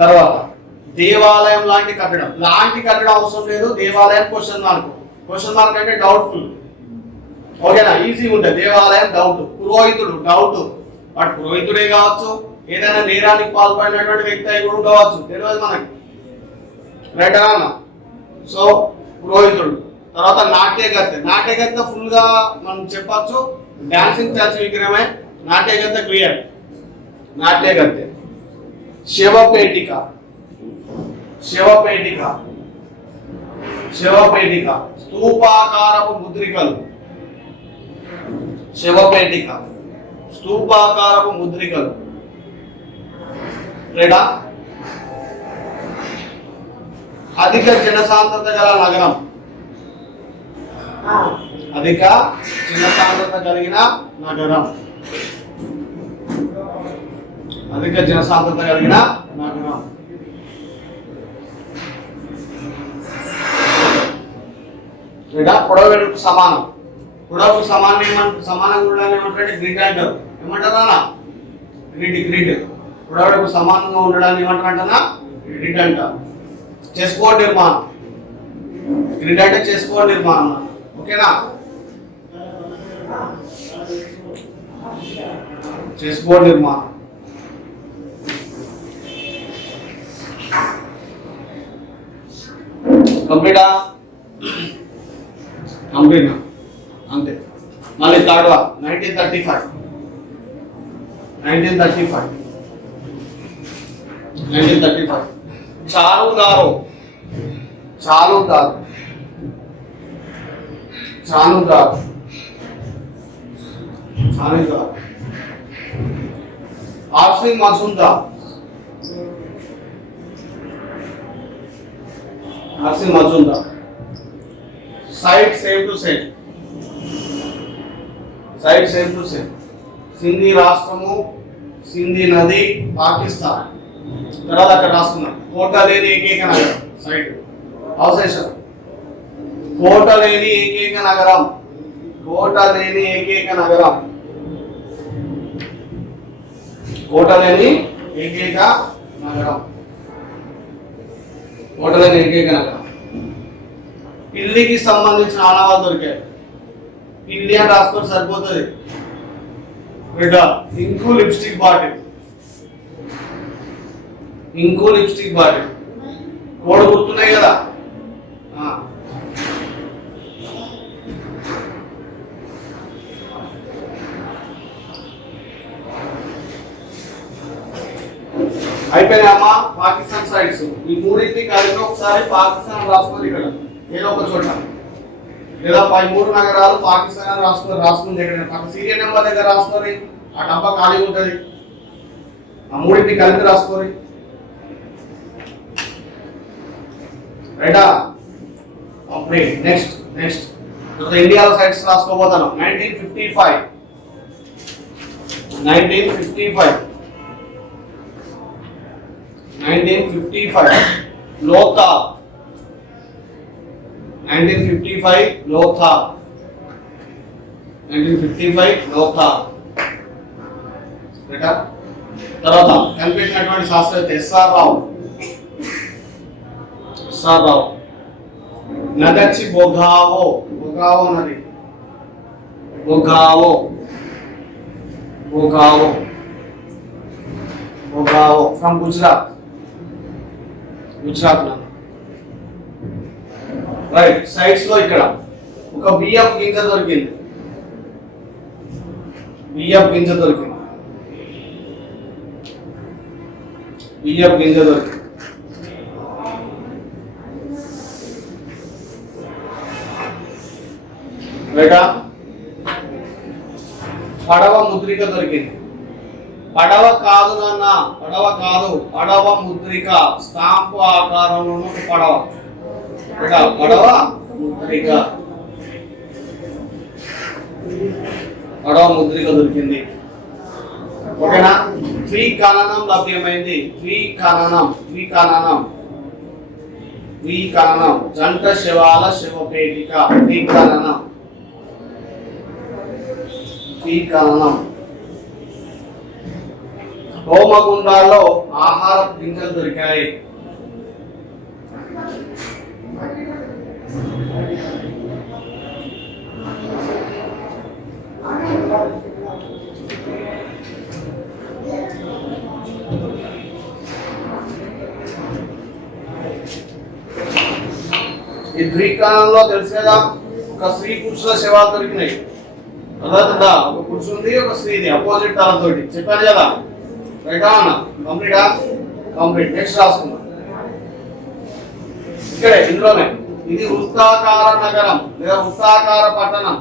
తర్వాత దేవాలయం లాంటి కట్టడం. లాంటి కట్టడం అవసరం లేదు. దేవాలయం క్వశ్చన్ మార్క్. క్వశ్చన్ మార్క్ అంటే డౌట్ఫుల్. ఓకేనా? ఈజీ ఉంటుంది. దేవాలయం డౌట్. పురోహితుడు డౌట్. వాడు పురోహితుడే కావచ్చు, ఏదైనా నేరానికి పాల్పడినటువంటి వ్యక్తి అయి కూడా కావచ్చు, తెలియదు మనకి. రైట్ అన్న? సో పురోహితుడు. తర్వాత నాట్యగత్తె. నాట్యగత్తె ఫుల్ గా మనం చెప్పచ్చు, డాన్సింగ్ స్టాచ్యూ విగ్రహమే. నాట్యగత్తె క్లియర్. నాట్యగత్తె. శివపేటిక, శివపేటిక, శివపేటిక. స్తూపాకారపు ముద్రికలు. శివపేటిక, స్తూపాకారపు ముద్రికలు. లేదా అధిక జనసాంద్రత గల నగరం. అధిక జనసాంద్రత కలిగిన నగరం. అధిక జనసాంద్రత కలిగిన నగరం. లేదా పొడవు వెడల్పు సమానం. పొడవు సమానంగా ఉండడానికి ఏమంటారంటే గ్రిడ్ అంటారు. ఏమంటారా? గ్రిడ్. గ్రిడ్. పొడవు వెడల్పు సమానంగా ఉండడానికి ఏమంటారంటనా? గ్రిడ్ అంటారు. చెస్ బోర్డ్ నిర్మాణం. గ్రిడ్ అంటే చెస్ బోర్డ్ నిర్మాణం. ఓకేనా? చెస్ బోర్డ్ నిర్మాణం. కంప్లీటా? కంప్లీట్ అంతే. మళ్ళీ థర్డ్ వన్ 1935. 1935 చాలుదారు. చాలుదారు. చాలుదారు. చాలుదారు. ఆర్సింగ్ మజుందార్. ఆర్సింగ్ Majumdar. Site same to same. Site same to same. Sindhi రాష్ట్రము, సింధీ నది, పాకిస్తాన్. తర్వాత అక్కడ రాసుకున్నాం కోట లేని ఏకైక నగరం. సైట్ అవశేషం. కోట లేని ఏకైక నగరం. కోట లేని ఏకైక నగరం. కోట లేని ఏకైక నగరం. కోట లేని ఏకైక నగరం. పిల్లికి సంబంధించిన ఆనవాళ్ళు దొరికాయి. పిల్లి అని రాసుకొని సరిపోతుంది. Ink lipstick bottle. Ink lipstick bottle. Code గుర్తున్నాయి కదా? అయిపోయినాయమ్మా పాకిస్తాన్ సైట్స్. ఈ మూడింటిని కలిపి ఒకసారి పాకిస్తాన్ రాసుకొని ఇక్కడ ఏదో ఒక చోట, లేదా 13 నగరాలు పాకిస్తాన్ రాసుకుని దగ్గర పక్క సీరియల్ నెంబర్ దగ్గర రాసుకొని ఆ డబ్బా ఖాళీ ఉంటుంది. ఆ మూడింటిని కలిపి రాసుకొని రైటా కంప్లీట్. నెక్స్ట్ ఇండియా సైట్స్ రాసుకోబోతాను. 1955 లోథాల్ 1955 లోథాల్ రైటా. తర్వాత కనిపెట్టినటువంటి శాస్త్రవేత్త ఎస్ఆర్ రావు. నది వచ్చి బొగావో నది, Bhogavo from Gujarat right. Sites లో ఇక్కడ ఒక బియ్యపు గింజ దొరికింది. రైటా. పడవ ముద్రిక దొరికింది. పడవ కాదు నాన్న, పడవ ముద్రిక, స్టాంపు ఆకారంలో పడవ ముద్రిక దొరికింది. ఓకేనా. ద్విఖననం లభ్యమైంది. ద్విఖననం జంట శవాల శవపేటిక. ద్విఖననం. హోమగుండాల్లో ఆహార గింజలు దొరికాయి. ఈ ద్విఖననంలో తెలుసు కదా, ఒక స్త్రీ పురుషుల శవాలు దొరికినాయి. అర్థమవుతుందా? ఒక పురుషుంది, ఒక స్త్రీది, అపోజిట్ తలతోటి. చెప్పాను కదా. రైటా అన్న? కంప్లీట్. నెక్స్ట్ రాసుకుందాం. ఇక్కడే ఇందులోనే ఇది వృత్తాకార నగరం లేదా వృత్తాకార పట్టణం.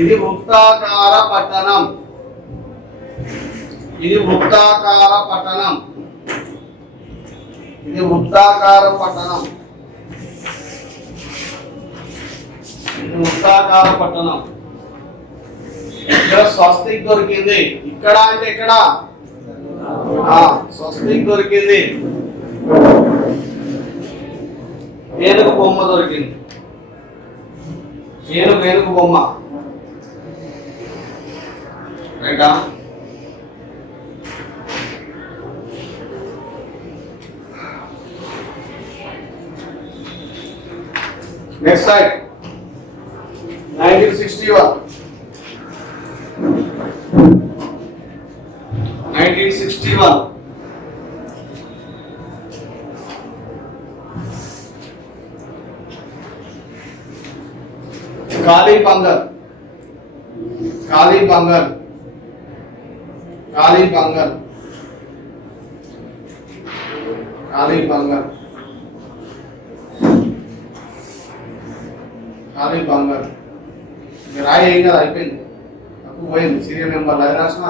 ఇది వృత్తాకార పట్టణం. వృత్తాకార పట్టణం. ఇక్కడ స్వస్తిక్ దొరికింది. ఇక్కడ అంటే ఎక్కడ? స్వస్తిక్ దొరికింది. ఏనుగు బొమ్మ దొరికింది. ఏనుగు బొమ్మ. రైటా. నెక్స్ట్ సైడ్ 1961 కాళీబంగల్ 'కాళీబంగల్' రాయి ఏం కదా, అయిపోయింది. తక్కువ పోయింది. సీరియల్ నెంబర్ అది రాసిన.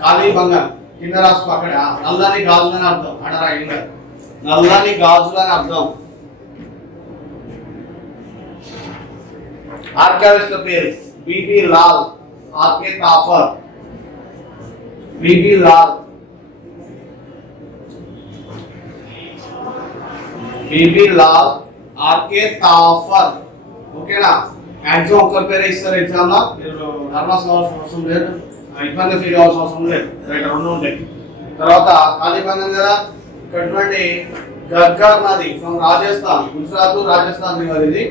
'కాళీబంగల్' కింద రాసుకో. అక్కడ నల్లని గాజులని అర్థం. అక్కడ రాయి నల్లని గాజులని అర్థం. ఆర్కియాలజిస్ట్ పేరు BB Lal, RK Thapar. BB Lal RK Thapar. ఓకేనా. మ్యాక్సిమం ఒక్కరి పేరే ఇస్తారు ఎగ్జామ్ లో. మీరు నర్వస్ కావాల్సిన అవసరం లేదు, ఇబ్బంది ఫీల్ కావాల్సిన అవసరం లేదు. రైట్, రెండు ఉంటాయి. తర్వాత కాళీబంగల్ కదా. ఇటువంటి గగ్గర్ నది ఫ్రమ్ రాజస్థాన్, గుజరాత్ రాజస్థాన్ రివర్ ఇది.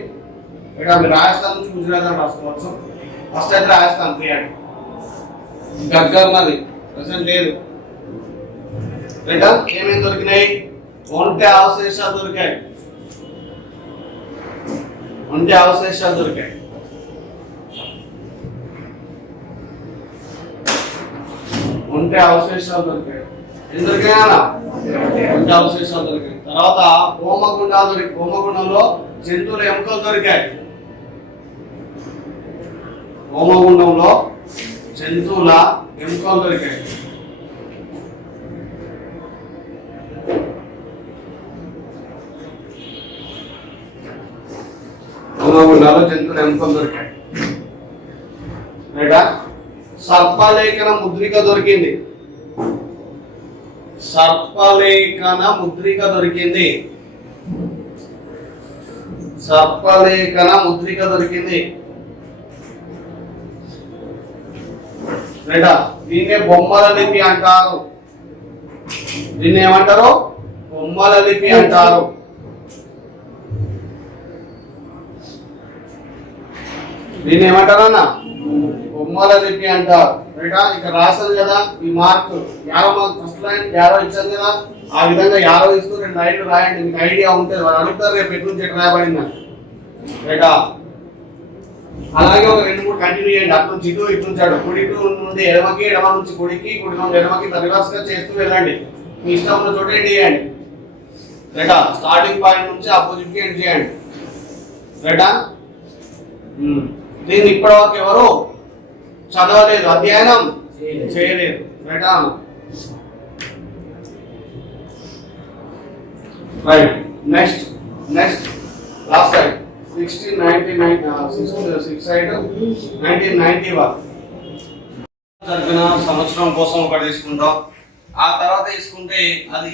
ఇక్కడ మీరు రాజస్థాన్ నుంచి గుజరాత్ అని రాసుకోవచ్చు. ఫస్ట్ అయితే రాజస్థాన్ క్రియాడ్. గగ్గర్ నది ప్రజెంట్ లేదు. రైట్. ఏమేమి దొరికినాయి? ఒంటె అవశేషాలు దొరికాయి. ఒంటె అవశేషాలు దొరికాయి. ఏం దొరికాయనా? ఒంటె అవశేషాలు దొరికాయి. తర్వాత హోమగుండాలు దొరికాయి. హోమగుండంలో జంతువుల ఎముకలు దొరికాయి. హోమగుండంలో జంతువుల ఎముకలు దొరికాయి. మూలాలు జంతువులు ఎముకలు దొరికాయి. రైటా? సర్పలేఖన ముద్రిక దొరికింది. సర్పలేఖన ముద్రిక దొరికింది. సర్పలేఖన ముద్రిక దొరికింది. రైటా? దీన్నే బొమ్మల లిపి అంటారు. దీన్ని ఏమంటారు? బొమ్మల లిపి అంటారు. దీన్ని ఏమంటారు అన్న? బొమ్మల లిపి అంటారు. రైటా? ఇక రాసారు కదా ఈ mark, arrow mark first line arrow ఇచ్చారు కదా, ఆ విధంగా యారో ఇస్తూ 2 లైన్లు రాయండి. మీకు ఐడియా ఉంటుంది, వాళ్ళు అడుగుతారు రేపు ఎటు నుంచి ఎటు రాయబడిందని. రైటా? అలాగే ఒక 2-3 కంటిన్యూ చేయండి. అటు నుంచి ఇటు, ఇటు నుంచి అటు, కుడి నుండి ఎడమకి, ఎడమ నుంచి కుడికి, కుడి నుండి ఎడమకి రివర్స్ గా చేస్తూ వెళ్ళండి. మీ ఇష్టం ఉన్న చోట ఎండ్ చేయండి. రైటా? స్టార్టింగ్ పాయింట్ నుంచి ఆపోజిట్ కి ఎండ్ చేయండి. రైటా? దీన్ని ఇప్పటివరకు ఎవరు చదవలేదు, అధ్యయనం చేయలేదు. రైటా? Right. Next last side 1699 side 1991 జరిగిన సంవత్సరం కోసం ఒకటి తీసుకుంటాం. ఆ తర్వాత తీసుకుంటే అది